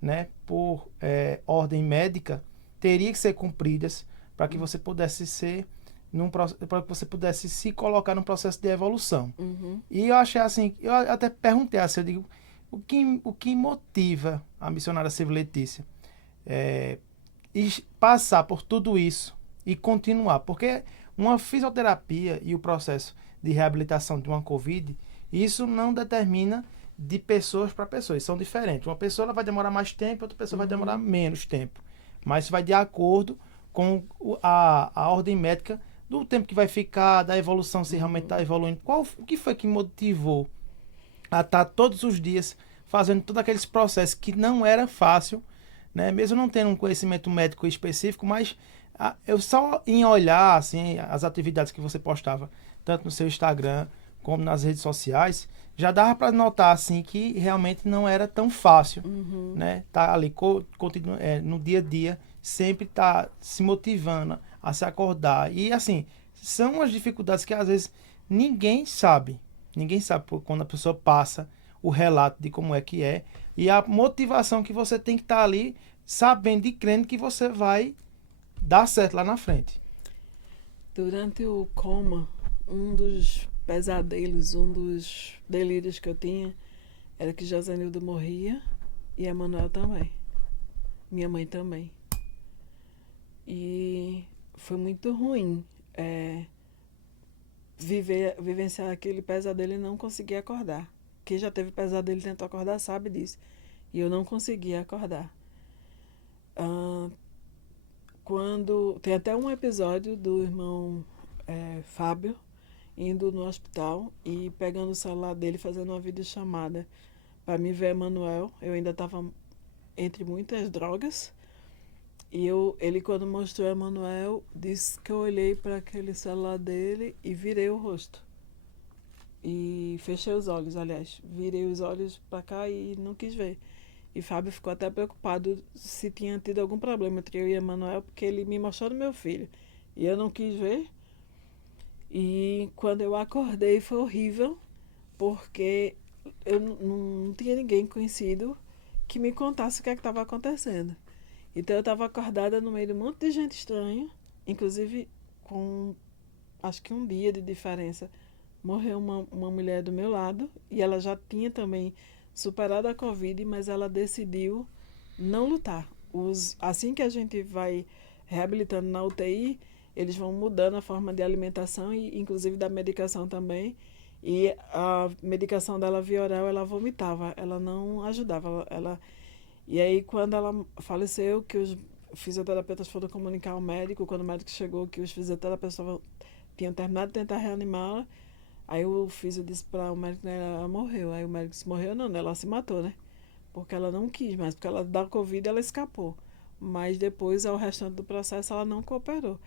né, por ordem médica, teria que ser cumpridas para que você pudesse para que você pudesse se colocar num processo de evolução. E eu achei assim, eu até perguntei assim, eu digo, o que motiva a missionária Silvia Letícia e passar por tudo isso e continuar? Porque uma fisioterapia e o processo de reabilitação de uma COVID, isso não determina de pessoas para pessoas, são diferentes. Uma pessoa ela vai demorar mais tempo, outra pessoa vai demorar menos tempo. Mas isso vai de acordo com a ordem médica do tempo que vai ficar, da evolução, se realmente está evoluindo. O que foi que motivou a estar todos os dias fazendo todos aqueles processos que não era fácil, né? Mesmo não tendo um conhecimento médico específico, mas eu só em olhar assim, as atividades que você postava, tanto no seu Instagram como nas redes sociais, já dava para notar assim, que realmente não era tão fácil, né? Tá ali no dia a dia, sempre tá se motivando a se acordar. E assim, são as dificuldades que às vezes ninguém sabe quando a pessoa passa o relato de como é que é e a motivação que você tem que estar ali sabendo e crendo que você vai dar certo lá na frente. Durante o coma, um dos pesadelos, um dos delírios que eu tinha era que Josenildo morria e Emanuel também. Minha mãe também. E foi muito ruim vivenciar aquele pesadelo e não conseguir acordar. Quem já teve pesadelo e tentou acordar sabe disso. E eu não conseguia acordar. Tem até um episódio do irmão Fábio indo no hospital e pegando o celular dele, fazendo uma videochamada para me ver Emanuel. Eu ainda estava entre muitas drogas. E ele, quando mostrou Emanuel, disse que eu olhei para aquele celular dele e virei o rosto. E fechei os olhos, aliás. Virei os olhos para cá e não quis ver. E Fábio ficou até preocupado se tinha tido algum problema entre eu e Emanuel, porque ele me mostrou do meu filho. E eu não quis ver. E quando eu acordei foi horrível, porque eu não tinha ninguém conhecido que me contasse o que estava acontecendo. Então eu estava acordada no meio de um monte de gente estranha, inclusive com acho que um dia de diferença. Morreu uma mulher do meu lado e ela já tinha também superado a Covid, mas ela decidiu não lutar. Assim que a gente vai reabilitando na UTI, eles vão mudando a forma de alimentação e inclusive da medicação também. E a medicação dela via oral, ela vomitava, ela não ajudava. E aí, quando ela faleceu, que os fisioterapeutas foram comunicar ao médico, quando o médico chegou, que os fisioterapeutas tinham terminado de tentar reanimá-la, aí o fisio disse para o médico, né, ela morreu. Aí o médico disse, morreu não, né? Ela se matou, né? Porque ela não quis mais, porque ela da Covid ela escapou. Mas depois, ao restante do processo, ela não cooperou.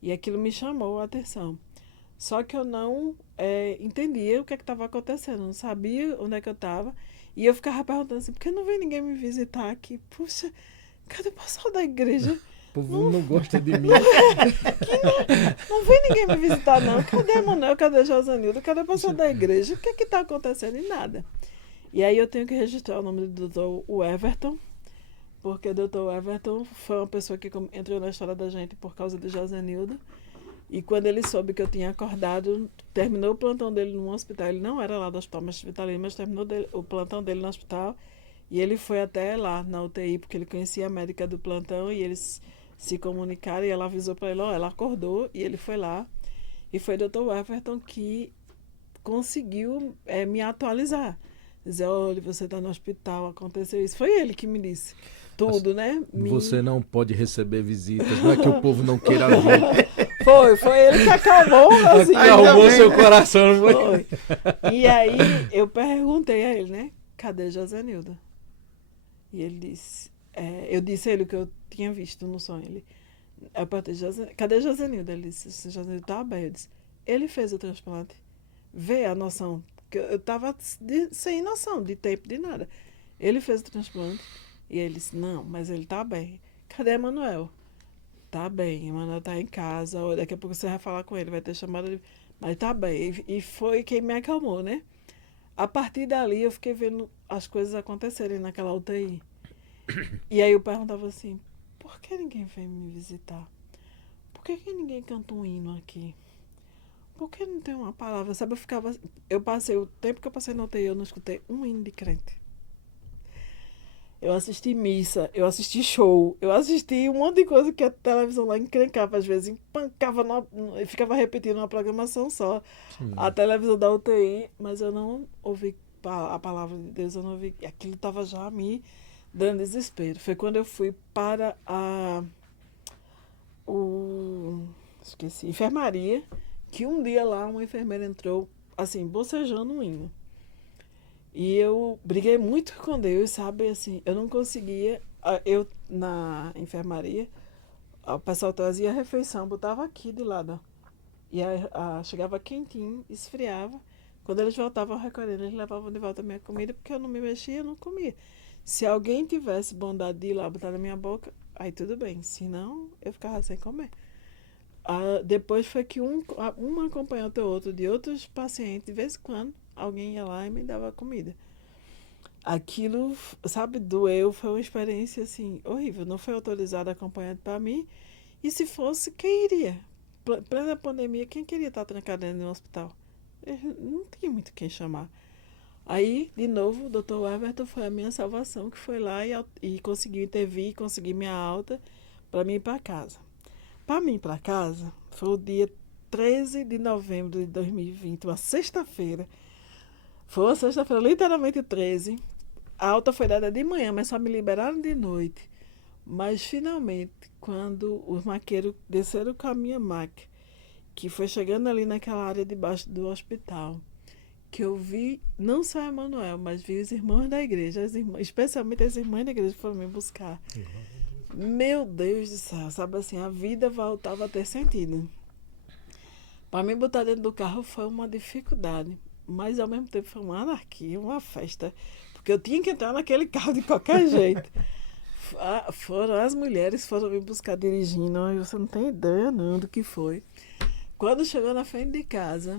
E aquilo me chamou a atenção. Só que eu não entendia o que estava acontecendo, não sabia onde é que eu estava. E eu ficava perguntando assim, por que não vem ninguém me visitar aqui? Puxa, cadê o pessoal da igreja? O povo não gosta de mim. Não vem ninguém me visitar, não. Cadê Emanuel? Cadê Josenildo? Cadê o pessoal da igreja? O que está acontecendo? E nada. E aí eu tenho que registrar o nome do doutor Everton, porque o doutor Everton foi uma pessoa que entrou na história da gente por causa do Josenildo. E quando ele soube que eu tinha acordado, terminou o plantão dele no hospital. Ele não era lá do hospital hospitaleiro, mas terminou o plantão dele no hospital. E ele foi até lá na UTI, porque ele conhecia a médica do plantão e eles se comunicaram e ela avisou para ele, ela acordou e ele foi lá. E foi o Dr. Everton que conseguiu me atualizar. Dizer, olha, você está no hospital, aconteceu isso. Foi ele que me disse tudo, né? Você não pode receber visitas, não é que o povo não queira ver. Foi ele que acalmou, assim. Acalmou seu coração, não foi? E aí eu perguntei a ele, né? Cadê Josenilda? E ele disse, eu disse a ele o que eu tinha visto no sonho. Eu perguntei, cadê Josenilda? Ele disse, Josenilda tá bem. Eu disse, ele fez o transplante. Vê a noção, que eu estava sem noção de tempo, de nada. Ele fez o transplante e ele disse, não, mas ele tá bem. Cadê Emanuel? Tá bem, Emanuel tá em casa, daqui a pouco você vai falar com ele, vai ter chamada de... Mas tá bem, e foi quem me acalmou, né? A partir dali eu fiquei vendo as coisas acontecerem naquela UTI. E aí eu perguntava assim, por que ninguém veio me visitar? Por que ninguém canta um hino aqui? Por que não tem uma palavra? Sabe, eu passei, o tempo que eu passei na UTI, eu não escutei um hino de crente. Eu assisti missa, eu assisti show, eu assisti um monte de coisa que a televisão lá encrencava, às vezes empancava, e ficava repetindo uma programação só. Sim. A televisão da UTI, mas eu não ouvi a palavra de Deus, eu não ouvi, aquilo estava já me dando desespero. Foi quando eu fui para enfermaria, que um dia lá uma enfermeira entrou, assim, bocejando um hino. E eu briguei muito com Deus, sabe, assim, eu não conseguia, eu na enfermaria, o pessoal trazia a refeição, botava aqui de lado, e chegava quentinho, esfriava, quando eles voltavam recolhendo, eles levavam de volta a minha comida, porque eu não me mexia, eu não comia. Se alguém tivesse bondade de ir lá botar na minha boca, aí tudo bem, senão eu ficava sem comer. Depois foi que um acompanhante ou outro de outros pacientes, de vez em quando, alguém ia lá e me dava comida. Aquilo, sabe, doeu, foi uma experiência, assim, horrível. Não foi autorizado acompanhante para mim. E se fosse, quem iria? Plena pandemia, quem queria estar trancado dentro de um hospital? Não tinha muito quem chamar. Aí, de novo, o Dr. Everton foi a minha salvação, que foi lá e conseguiu intervir, conseguir minha alta para mim ir para casa. Para mim ir para casa, foi o dia 13 de novembro de 2020, uma sexta-feira. Foi uma sexta-feira, literalmente 13. A alta foi dada de manhã, mas só me liberaram de noite. Mas, finalmente, quando os maqueiros desceram com a minha máquina, que foi chegando ali naquela área debaixo do hospital, que eu vi, não só Emanuel, mas vi os irmãos da igreja, especialmente as irmãs da igreja que foram me buscar. Meu Deus do céu, sabe assim, a vida voltava a ter sentido. Para me botar dentro do carro foi uma dificuldade, mas ao mesmo tempo foi uma anarquia, uma festa, porque eu tinha que entrar naquele carro de qualquer jeito. As mulheres foram me buscar dirigindo, você não tem ideia não do que foi. Quando chegou na frente de casa,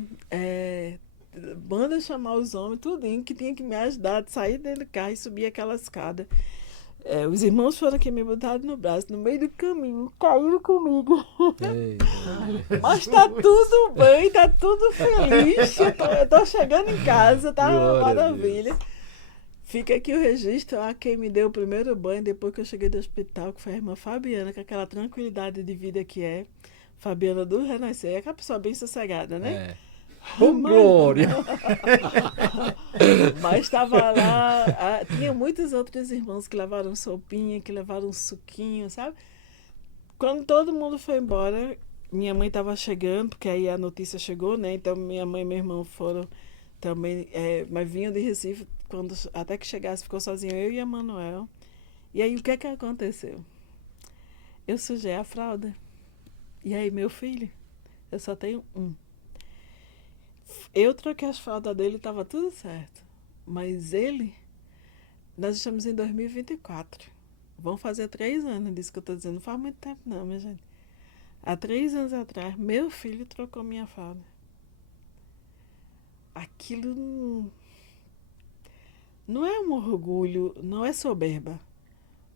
manda chamar os homens, tudinho, que tinha que me ajudar a sair dentro do carro e subir aquela escada. Os irmãos foram que me botaram no braço, no meio do caminho, caíram comigo. Mas tá tudo bem, tá tudo feliz. Eu tô chegando em casa, tá uma maravilha. Fica aqui o registro, quem me deu o primeiro banho depois que eu cheguei do hospital, que foi a irmã Fabiana, com aquela tranquilidade de vida que é. Fabiana do Renascer, é aquela pessoa bem sossegada, né? Glória! Mas estava lá, tinha muitos outros irmãos que levaram sopinha, que levaram suquinho, sabe? Quando todo mundo foi embora, minha mãe estava chegando, porque aí a notícia chegou, né? Então minha mãe e meu irmão foram também, mas vinham de Recife, até que chegasse ficou sozinho, eu e Emanuel. E aí o que aconteceu? Eu sujei a fralda. E aí meu filho, eu só tenho um. Eu troquei as fraldas dele e estava tudo certo. Mas ele, nós estamos em 2024. Vão fazer 3 anos disso que eu estou dizendo. Não faz muito tempo não, minha gente. Há 3 anos atrás, meu filho trocou minha fralda. Aquilo não é um orgulho, não é soberba.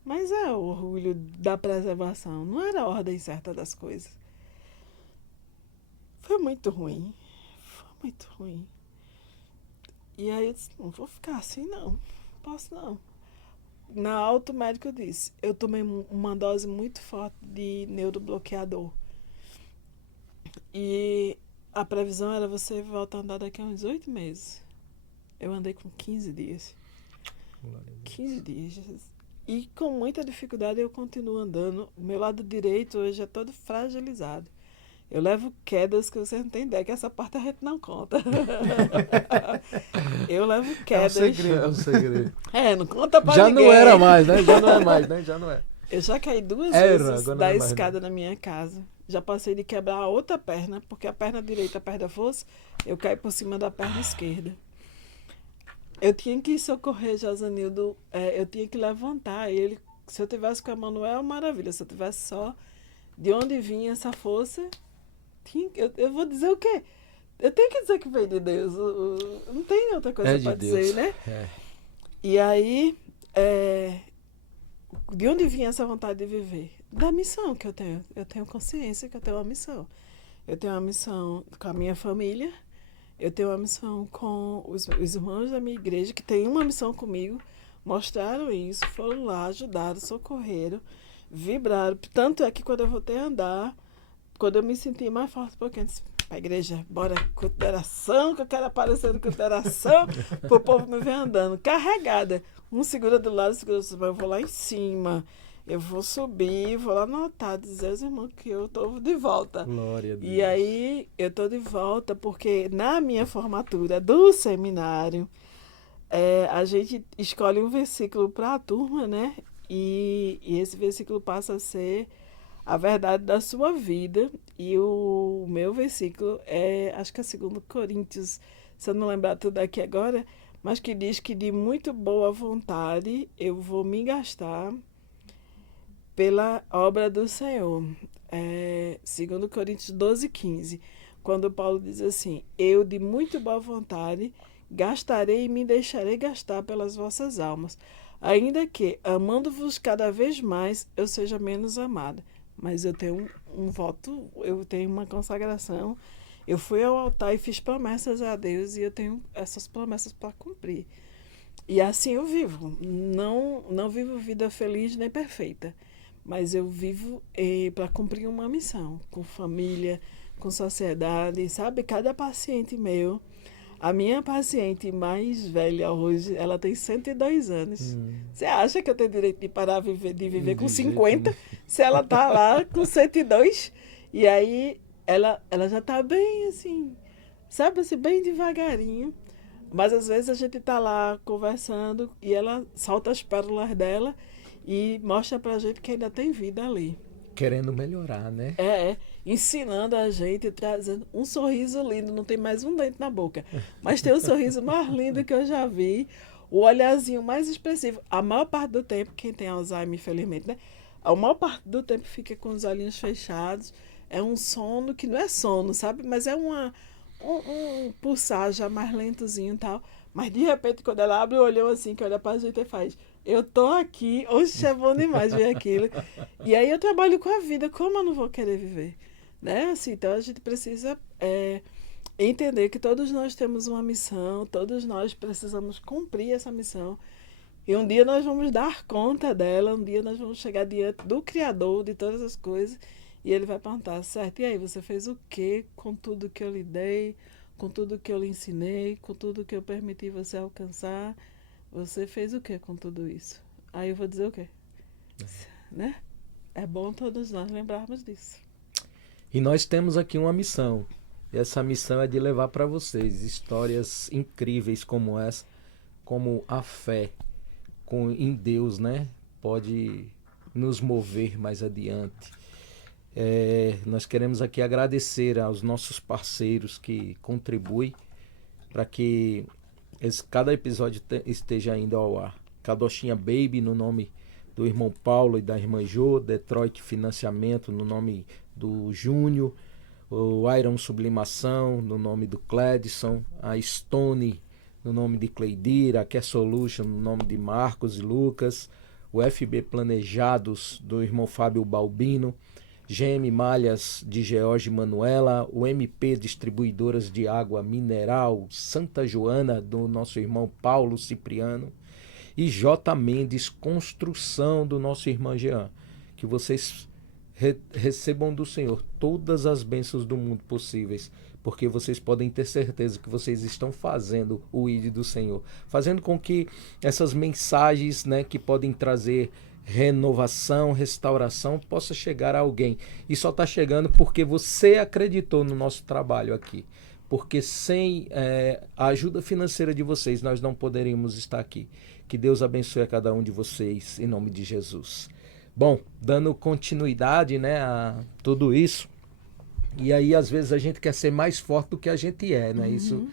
Mas é o orgulho da preservação. Não era a ordem certa das coisas. Foi muito ruim. Muito ruim. E aí eu disse, não vou ficar assim não posso não. na alta o médico disse, eu tomei uma dose muito forte de neurobloqueador. E a previsão era você voltar a andar daqui a uns 8 meses. Eu andei com 15 dias. 15 dias. E com muita dificuldade eu continuo andando. O meu lado direito hoje é todo fragilizado. Eu levo quedas que você não tem ideia, que essa parte a gente não conta. Eu levo quedas. É um segredo. Não conta pra Já ninguém. não era mais, né? Já não é mais, né? Já não é. Eu já caí 2 Era, vezes agora não da é mais, escada na minha casa. Já passei de quebrar a outra perna, porque a perna direita perde a força, eu caí por cima da perna esquerda. Eu tinha que socorrer Josanildo, eu tinha que levantar ele. Se eu tivesse com a Manuel, maravilha. Se eu tivesse só, de onde vinha essa força, eu vou dizer o quê? Eu tenho que dizer que veio de Deus. Não tem outra coisa para dizer, né? É. E aí, de onde vinha essa vontade de viver? Da missão que eu tenho. Eu tenho consciência que eu tenho uma missão. Eu tenho uma missão com a minha família. Eu tenho uma missão com os irmãos da minha igreja, que tem uma missão comigo. Mostraram isso, foram lá, ajudaram, socorreram, vibraram. Tanto é que quando eu voltei a andar, quando eu me senti mais forte, porque eu disse, pra igreja, bora, consideração, que eu quero aparecer no consideração, pro povo me ver andando, carregada. Um segura do lado, segura do lado, eu vou lá em cima. Eu vou subir, vou lá anotar, dizer aos irmãos que eu estou de volta. Glória a Deus. E aí, eu estou de volta porque na minha formatura do seminário, a gente escolhe um versículo para a turma, né? E esse versículo passa a ser a verdade da sua vida. E o meu versículo acho que é 2 Coríntios, se eu não lembrar tudo aqui agora, mas que diz que de muito boa vontade eu vou me gastar pela obra do Senhor. 2 Coríntios 12:15, quando Paulo diz assim, eu de muito boa vontade gastarei e me deixarei gastar pelas vossas almas, ainda que, amando-vos cada vez mais, eu seja menos amada. Mas eu tenho um voto, eu tenho uma consagração, eu fui ao altar e fiz promessas a Deus e eu tenho essas promessas para cumprir. E assim eu vivo. Não vivo vida feliz nem perfeita, mas eu vivo para cumprir uma missão, com família, com sociedade, sabe? Cada paciente meu, a minha paciente mais velha hoje, ela tem 102 anos. Você acha que eu tenho direito de parar de viver com 50, se ela tá lá com 102? E aí, ela já tá bem assim, sabe assim, bem devagarinho. Mas às vezes a gente tá lá conversando e ela solta as pérolas dela e mostra pra gente que ainda tem vida ali. Querendo melhorar, né? Ensinando a gente, trazendo um sorriso lindo, não tem mais um dente na boca, mas tem o sorriso mais lindo que eu já vi, o olharzinho mais expressivo. A maior parte do tempo, quem tem Alzheimer, infelizmente, né? A maior parte do tempo fica com os olhinhos fechados, é um sono que não é sono, sabe? Mas é um pulsar já mais lentozinho e tal. Mas de repente, quando ela abre o olhão assim, que olha pra gente e faz, eu tô aqui, hoje é bom demais ver aquilo. E aí eu trabalho com a vida, como eu não vou querer viver? Né? Assim, então a gente precisa entender que todos nós temos uma missão, todos nós precisamos cumprir essa missão. E um dia nós vamos dar conta dela, um dia nós vamos chegar diante do Criador de todas as coisas e ele vai perguntar, certo, e aí, você fez o quê com tudo que eu lhe dei, com tudo que eu lhe ensinei, com tudo que eu permiti você alcançar? Você fez o quê com tudo isso? Aí eu vou dizer o quê? Né? É bom todos nós lembrarmos disso. E nós temos aqui uma missão. E essa missão é de levar para vocês histórias incríveis como essa, como a fé em Deus, né? Pode nos mover mais adiante. Nós queremos aqui agradecer aos nossos parceiros que contribuem para que cada episódio esteja indo ao ar. Cadochinha Baby, no nome do irmão Paulo e da irmã Jo. Detroit Financiamento, no nome do Júnior. O Iron Sublimação, no nome do Cledson. A Stone, no nome de Cleidira. A Care Solution, no nome de Marcos e Lucas. O FB Planejados, do irmão Fábio Balbino. GM Malhas, de George Manuela. O MP Distribuidoras de Água Mineral Santa Joana, do nosso irmão Paulo Cipriano. E J. Mendes, construção do nosso irmão Jean. Que vocês recebam do Senhor todas as bênçãos do mundo possíveis, porque vocês podem ter certeza que vocês estão fazendo o ID do Senhor, fazendo com que essas mensagens, né, que podem trazer renovação, restauração, possa chegar a alguém. E só está chegando porque você acreditou no nosso trabalho aqui. Porque sem a ajuda financeira de vocês, nós não poderíamos estar aqui. Que Deus abençoe a cada um de vocês, em nome de Jesus. Bom, dando continuidade, né, a tudo isso, e aí às vezes a gente quer ser mais forte do que a gente é, né? Isso,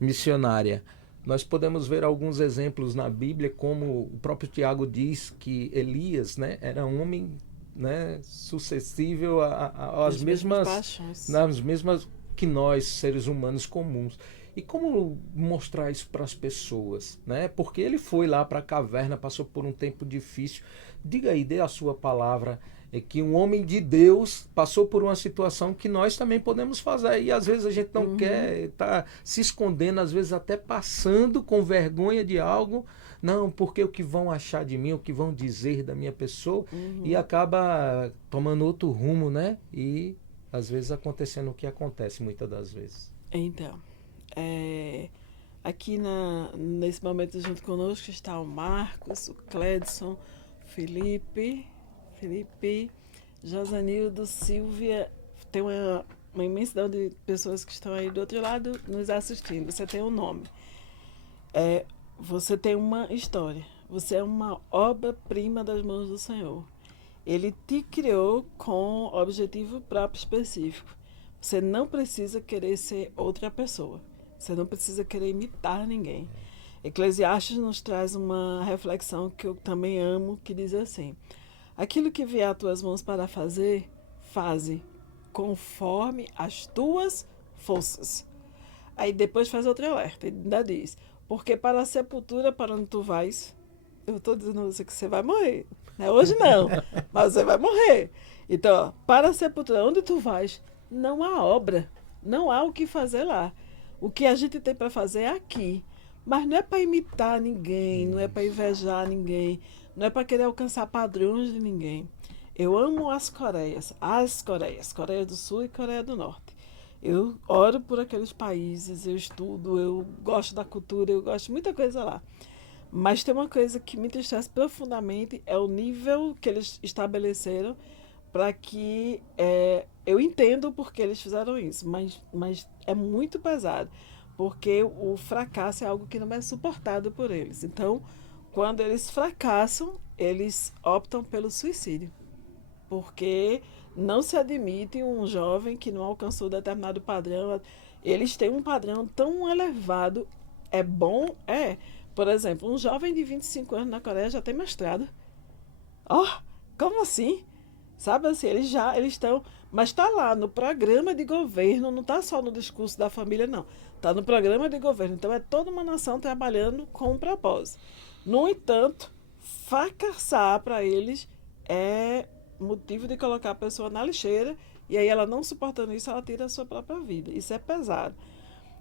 missionária. Nós podemos ver alguns exemplos na Bíblia, como o próprio Tiago diz que Elias, né, era um homem, né, suscetível às mesmas paixões. nas mesmas que nós, seres humanos comuns. E como mostrar isso para as pessoas, né? Porque ele foi lá para a caverna, passou por um tempo difícil. Diga aí, dê a sua palavra, que um homem de Deus passou por uma situação que nós também podemos fazer. E às vezes a gente não quer estar se escondendo, às vezes até passando com vergonha de algo. Não, porque o que vão achar de mim, o que vão dizer da minha pessoa, e acaba tomando outro rumo, né? E às vezes acontecendo o que acontece muitas das vezes. Então, aqui nesse momento junto conosco está o Marcos, o Cledson, Felipe, Josanildo, Silvia. Tem uma imensidão de pessoas que estão aí do outro lado nos assistindo. Você tem um nome. Você tem uma história. Você é uma obra-prima das mãos do Senhor. Ele te criou com objetivo próprio específico. Você não precisa querer ser outra pessoa. Você não precisa querer imitar ninguém. Eclesiastes nos traz uma reflexão que eu também amo, que diz assim: aquilo que vier às tuas mãos para fazer, faze conforme as tuas forças. Aí depois faz outro alerta, ele ainda diz: porque para a sepultura, para onde tu vais, eu estou dizendo a você que você vai morrer. Não é hoje não, mas você vai morrer. Então, para a sepultura, onde tu vais, não há obra, não há o que fazer lá. O que a gente tem para fazer é aqui. Mas não é para imitar ninguém, não é para invejar ninguém, não é para querer alcançar padrões de ninguém. Eu amo as Coreias, Coreia do Sul e Coreia do Norte. Eu oro por aqueles países, eu estudo, eu gosto da cultura, eu gosto de muita coisa lá. Mas tem uma coisa que me entristece profundamente, é o nível que eles estabeleceram para que... eu entendo porque eles fizeram isso, mas é muito pesado. Porque o fracasso é algo que não é suportado por eles. Então, quando eles fracassam, eles optam pelo suicídio. Porque não se admite um jovem que não alcançou determinado padrão. Eles têm um padrão tão elevado. É bom? É. Por exemplo, um jovem de 25 anos na Coreia já tem mestrado. Como assim? Sabe assim, eles estão... Mas está lá no programa de governo, não está só no discurso da família, não. Está no programa de governo. Então, é toda uma nação trabalhando com um propósito. No entanto, fracassar para eles é motivo de colocar a pessoa na lixeira, e aí ela não suportando isso, ela tira a sua própria vida. Isso é pesado.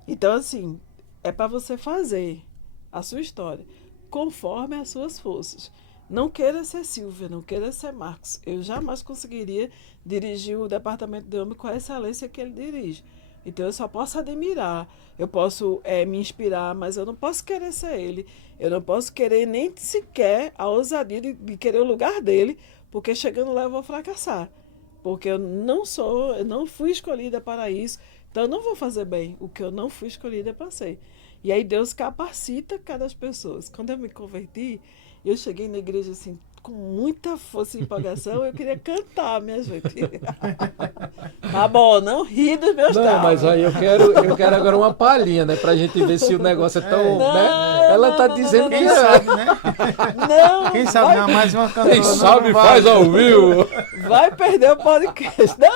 Então, assim, é para você fazer a sua história conforme as suas forças. Não queira ser Silvia, não queira ser Marcos. Eu jamais conseguiria dirigir o departamento de homem com a excelência que ele dirige. Então, eu só posso admirar, eu posso me inspirar, mas eu não posso querer ser ele. Eu não posso querer nem sequer a ousadia de querer o lugar dele, porque chegando lá eu vou fracassar. Porque eu não fui escolhida para isso, então eu não vou fazer bem o que eu não fui escolhida para ser. E aí Deus capacita cada pessoa. Quando eu me converti, eu cheguei na igreja assim, com muita força e empolgação, eu queria cantar, minha gente. Tá bom, não ri dos meus Não, mas aí eu quero agora uma palhinha, né? Pra gente ver se o negócio é tão... né? Ela tá dizendo que Quem sabe, né? Não, Quem sabe não, mais uma cantora. quem sabe faz ao vivo. vai perder o podcast. Não.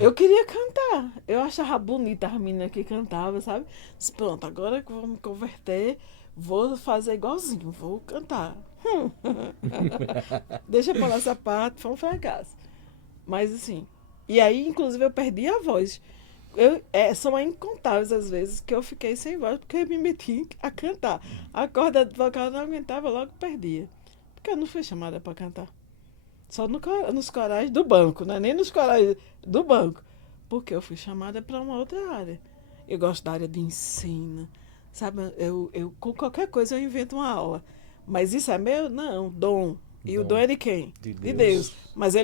Eu queria cantar. Eu achava bonita as meninas que cantavam, sabe? Disse, pronto, agora que eu vou me converter, vou fazer igualzinho, vou cantar. Deixa eu falar essa parte, foi um fracasso. Mas assim, e aí inclusive eu perdi a voz. São incontáveis as vezes que eu fiquei sem voz porque eu me meti a cantar. A corda vocal não aguentava, logo perdia. Porque eu não fui chamada para cantar. Só nos corais do banco, não é nem nos corais do banco. Porque eu fui chamada para uma outra área. Eu gosto da área de ensino. Sabe, com qualquer coisa eu invento uma aula. Mas isso é meu? Não, dom. E o dom é de quem? De De Deus. Deus. Mas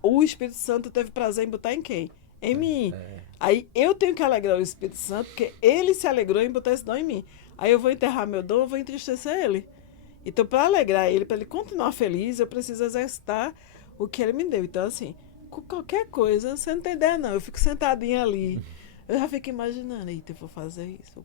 o Espírito Santo teve prazer em botar em quem? Em mim. Aí eu tenho que alegrar o Espírito Santo, porque ele se alegrou em botar esse dom em mim. Aí eu vou enterrar meu dom, eu vou entristecer ele. Então, para alegrar ele, para ele continuar feliz, eu preciso exercitar o que ele me deu. Então, assim, com qualquer coisa, você não tem ideia, não. Eu fico sentadinha ali. Eu já fico imaginando, eita, eu vou fazer isso.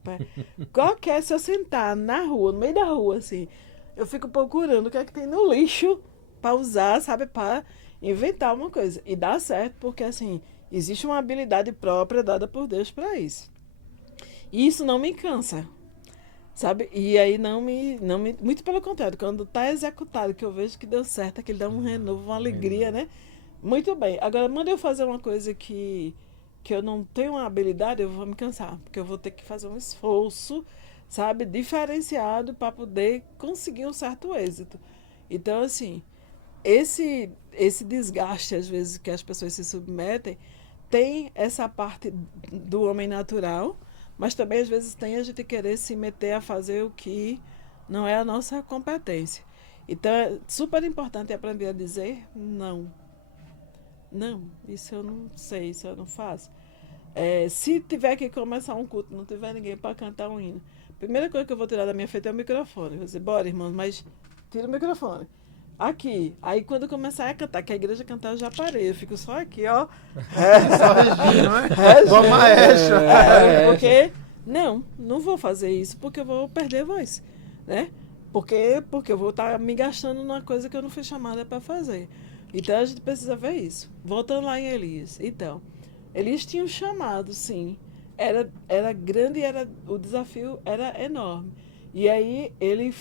Se eu sentar na rua, no meio da rua, assim, eu fico procurando o que é que tem no lixo para usar, sabe, para inventar uma coisa. E dá certo, porque, assim, existe uma habilidade própria dada por Deus para isso. E isso não me cansa, sabe? E aí não me. Muito pelo contrário, quando está executado, que eu vejo que deu certo, que ele dá um renovo, uma alegria, né? Muito bem. Agora, manda eu fazer uma coisa que eu não tenho uma habilidade, eu vou me cansar. Porque eu vou ter que fazer um esforço, sabe? Diferenciado para poder conseguir um certo êxito. Então, assim, esse desgaste, às vezes, que as pessoas se submetem, tem essa parte do homem natural, mas também, às vezes, tem a gente querer se meter a fazer o que não é a nossa competência. Então, é super importante aprender a dizer não. Não, isso eu não sei, isso eu não faço. Se tiver que começar um culto, não tiver ninguém para cantar um hino, a primeira coisa que eu vou tirar da minha frente é o microfone. Eu vou dizer, bora, irmão, mas tira o microfone. Aqui. Aí quando eu começar a cantar, que a igreja cantar, eu já parei. Eu fico só aqui, ó. Só regindo, né? Igual maestro. Porque, não vou fazer isso, porque eu vou perder a voz, né? Porque eu vou estar me gastando numa coisa que eu não fui chamada para fazer. Então a gente precisa ver isso. Voltando lá em Elias. Então, Elias tinha um chamado, sim. Era grande, o desafio era enorme. E aí ele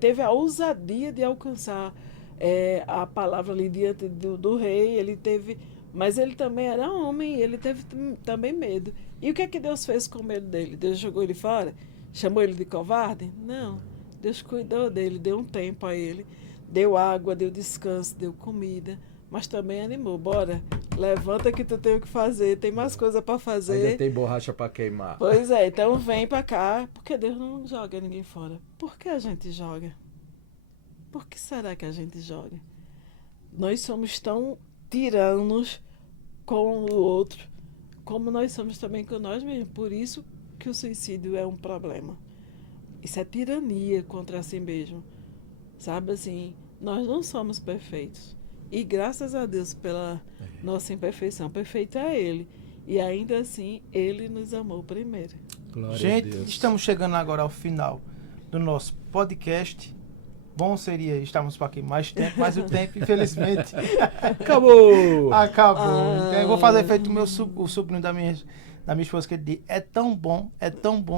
teve a ousadia de alcançar a palavra ali diante do rei. Mas ele também era homem, ele teve também medo. E o que é que Deus fez com o medo dele? Deus jogou ele fora? Chamou ele de covarde? Não. Deus cuidou dele, deu um tempo a ele. Deu água, deu descanso, deu comida, mas também animou. Bora, levanta que tu tem o que fazer, tem mais coisa para fazer. Ainda tem borracha para queimar. Pois é, então vem para cá, porque Deus não joga ninguém fora. Por que a gente joga? Por que será que a gente joga? Nós somos tão tiranos com o outro, como nós somos também com nós mesmos. Por isso que o suicídio é um problema. Isso é tirania contra si mesmo. Sabe assim, nós não somos perfeitos. E graças a Deus pela nossa imperfeição. Perfeito é Ele. E ainda assim, Ele nos amou primeiro. Glória Gente, a Deus. estamos chegando agora ao final do nosso podcast. Bom seria estarmos por aqui mais tempo, mas o tempo, infelizmente, Acabou! acabou. Então, eu vou fazer feito o sobrinho da minha esposa, que ele diz, é tão bom.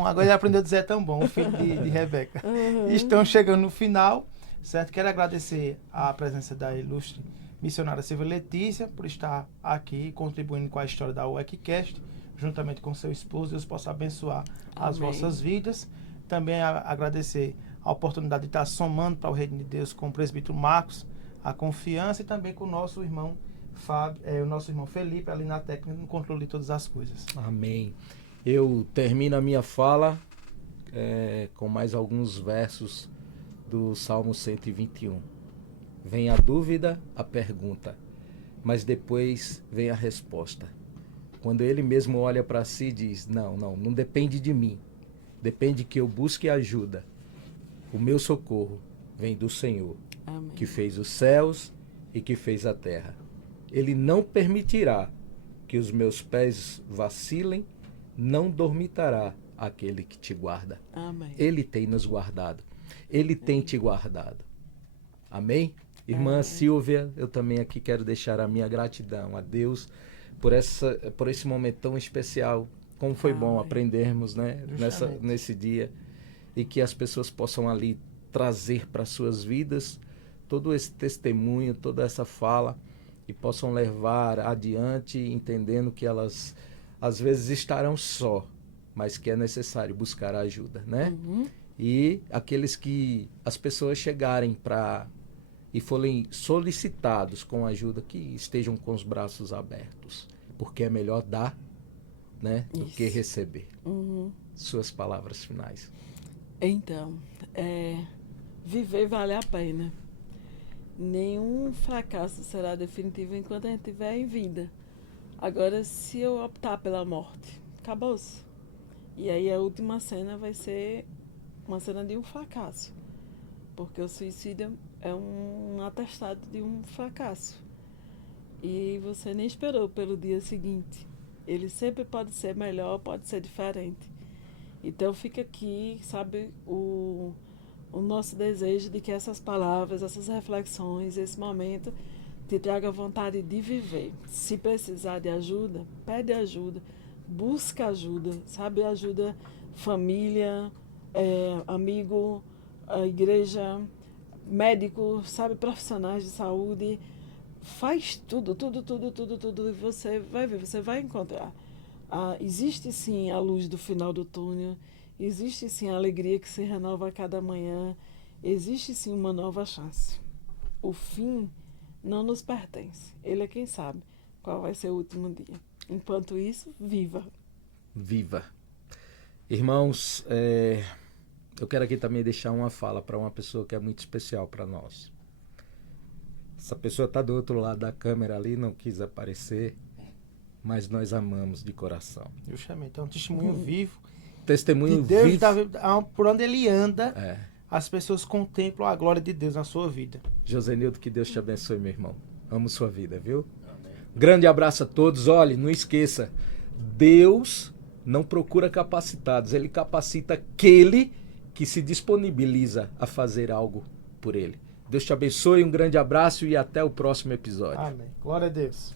Agora ele aprendeu a dizer é tão bom, o filho de Rebeca. Estamos chegando no final, certo? Quero agradecer a presença da ilustre missionária Silvia Letícia por estar aqui contribuindo com a história da UECCast, juntamente com seu esposo. Deus possa abençoar as vossas vidas. Também agradecer a oportunidade de estar somando para o reino de Deus com o presbítero Marcos, a confiança, e também com o nosso irmão Fábio, o nosso irmão Felipe, ali na técnica, no controle de todas as coisas. Amém. Eu termino a minha fala com mais alguns versos do Salmo 121. Vem a dúvida, a pergunta, mas depois vem a resposta. Quando ele mesmo olha para si e diz, não depende de mim, depende que eu busque ajuda. O meu socorro vem do Senhor, Amém. Que fez os céus e que fez a terra. Ele não permitirá que os meus pés vacilem, não dormitará aquele que te guarda. Amém. Ele tem nos guardado, Ele tem te guardado. Amém? Irmã Silvia, eu também aqui quero deixar a minha gratidão a Deus por esse momento tão especial. Como foi bom aprendermos, né, nesse dia, e que as pessoas possam ali trazer para suas vidas todo esse testemunho, toda essa fala, e possam levar adiante, entendendo que elas às vezes estarão só, mas que é necessário buscar ajuda, né? Uhum. E aqueles que as pessoas chegarem e forem solicitados com ajuda, que estejam com os braços abertos, porque é melhor dar, né, do que Isso. receber. Uhum. Suas palavras finais. Então, viver vale a pena. Nenhum fracasso será definitivo enquanto a gente estiver em vida. Agora, se eu optar pela morte, acabou-se. E aí a última cena vai ser uma cena de um fracasso. Porque o suicídio é um atestado de um fracasso. E você nem esperou pelo dia seguinte. Ele sempre pode ser melhor, pode ser diferente. Então fica aqui, sabe, o nosso desejo de que essas palavras, essas reflexões, esse momento te traga vontade de viver. Se precisar de ajuda, pede ajuda, busca ajuda, sabe, ajuda família, amigo, a igreja, médico, sabe, profissionais de saúde. Faz tudo, tudo, e você vai ver, você vai encontrar. Existe sim a luz do final do túnel, existe sim a alegria que se renova a cada manhã, existe sim uma nova chance. O fim não nos pertence, ele é quem sabe qual vai ser o último dia. Enquanto isso, viva! Viva! Irmãos, eu quero aqui também deixar uma fala para uma pessoa que é muito especial para nós. Essa pessoa está do outro lado da câmera ali, não quis aparecer, mas nós amamos de coração. Justamente, é um testemunho vivo. Testemunho de Deus, vivo. por onde ele anda, É. as pessoas contemplam a glória de Deus na sua vida. Josenildo, que Deus te abençoe, meu irmão. Amo sua vida, viu? Amém. Grande abraço a todos. Olhe, não esqueça, Deus não procura capacitados, ele capacita aquele que se disponibiliza a fazer algo por ele. Deus te abençoe, um grande abraço e até o próximo episódio. Amém. Glória a Deus.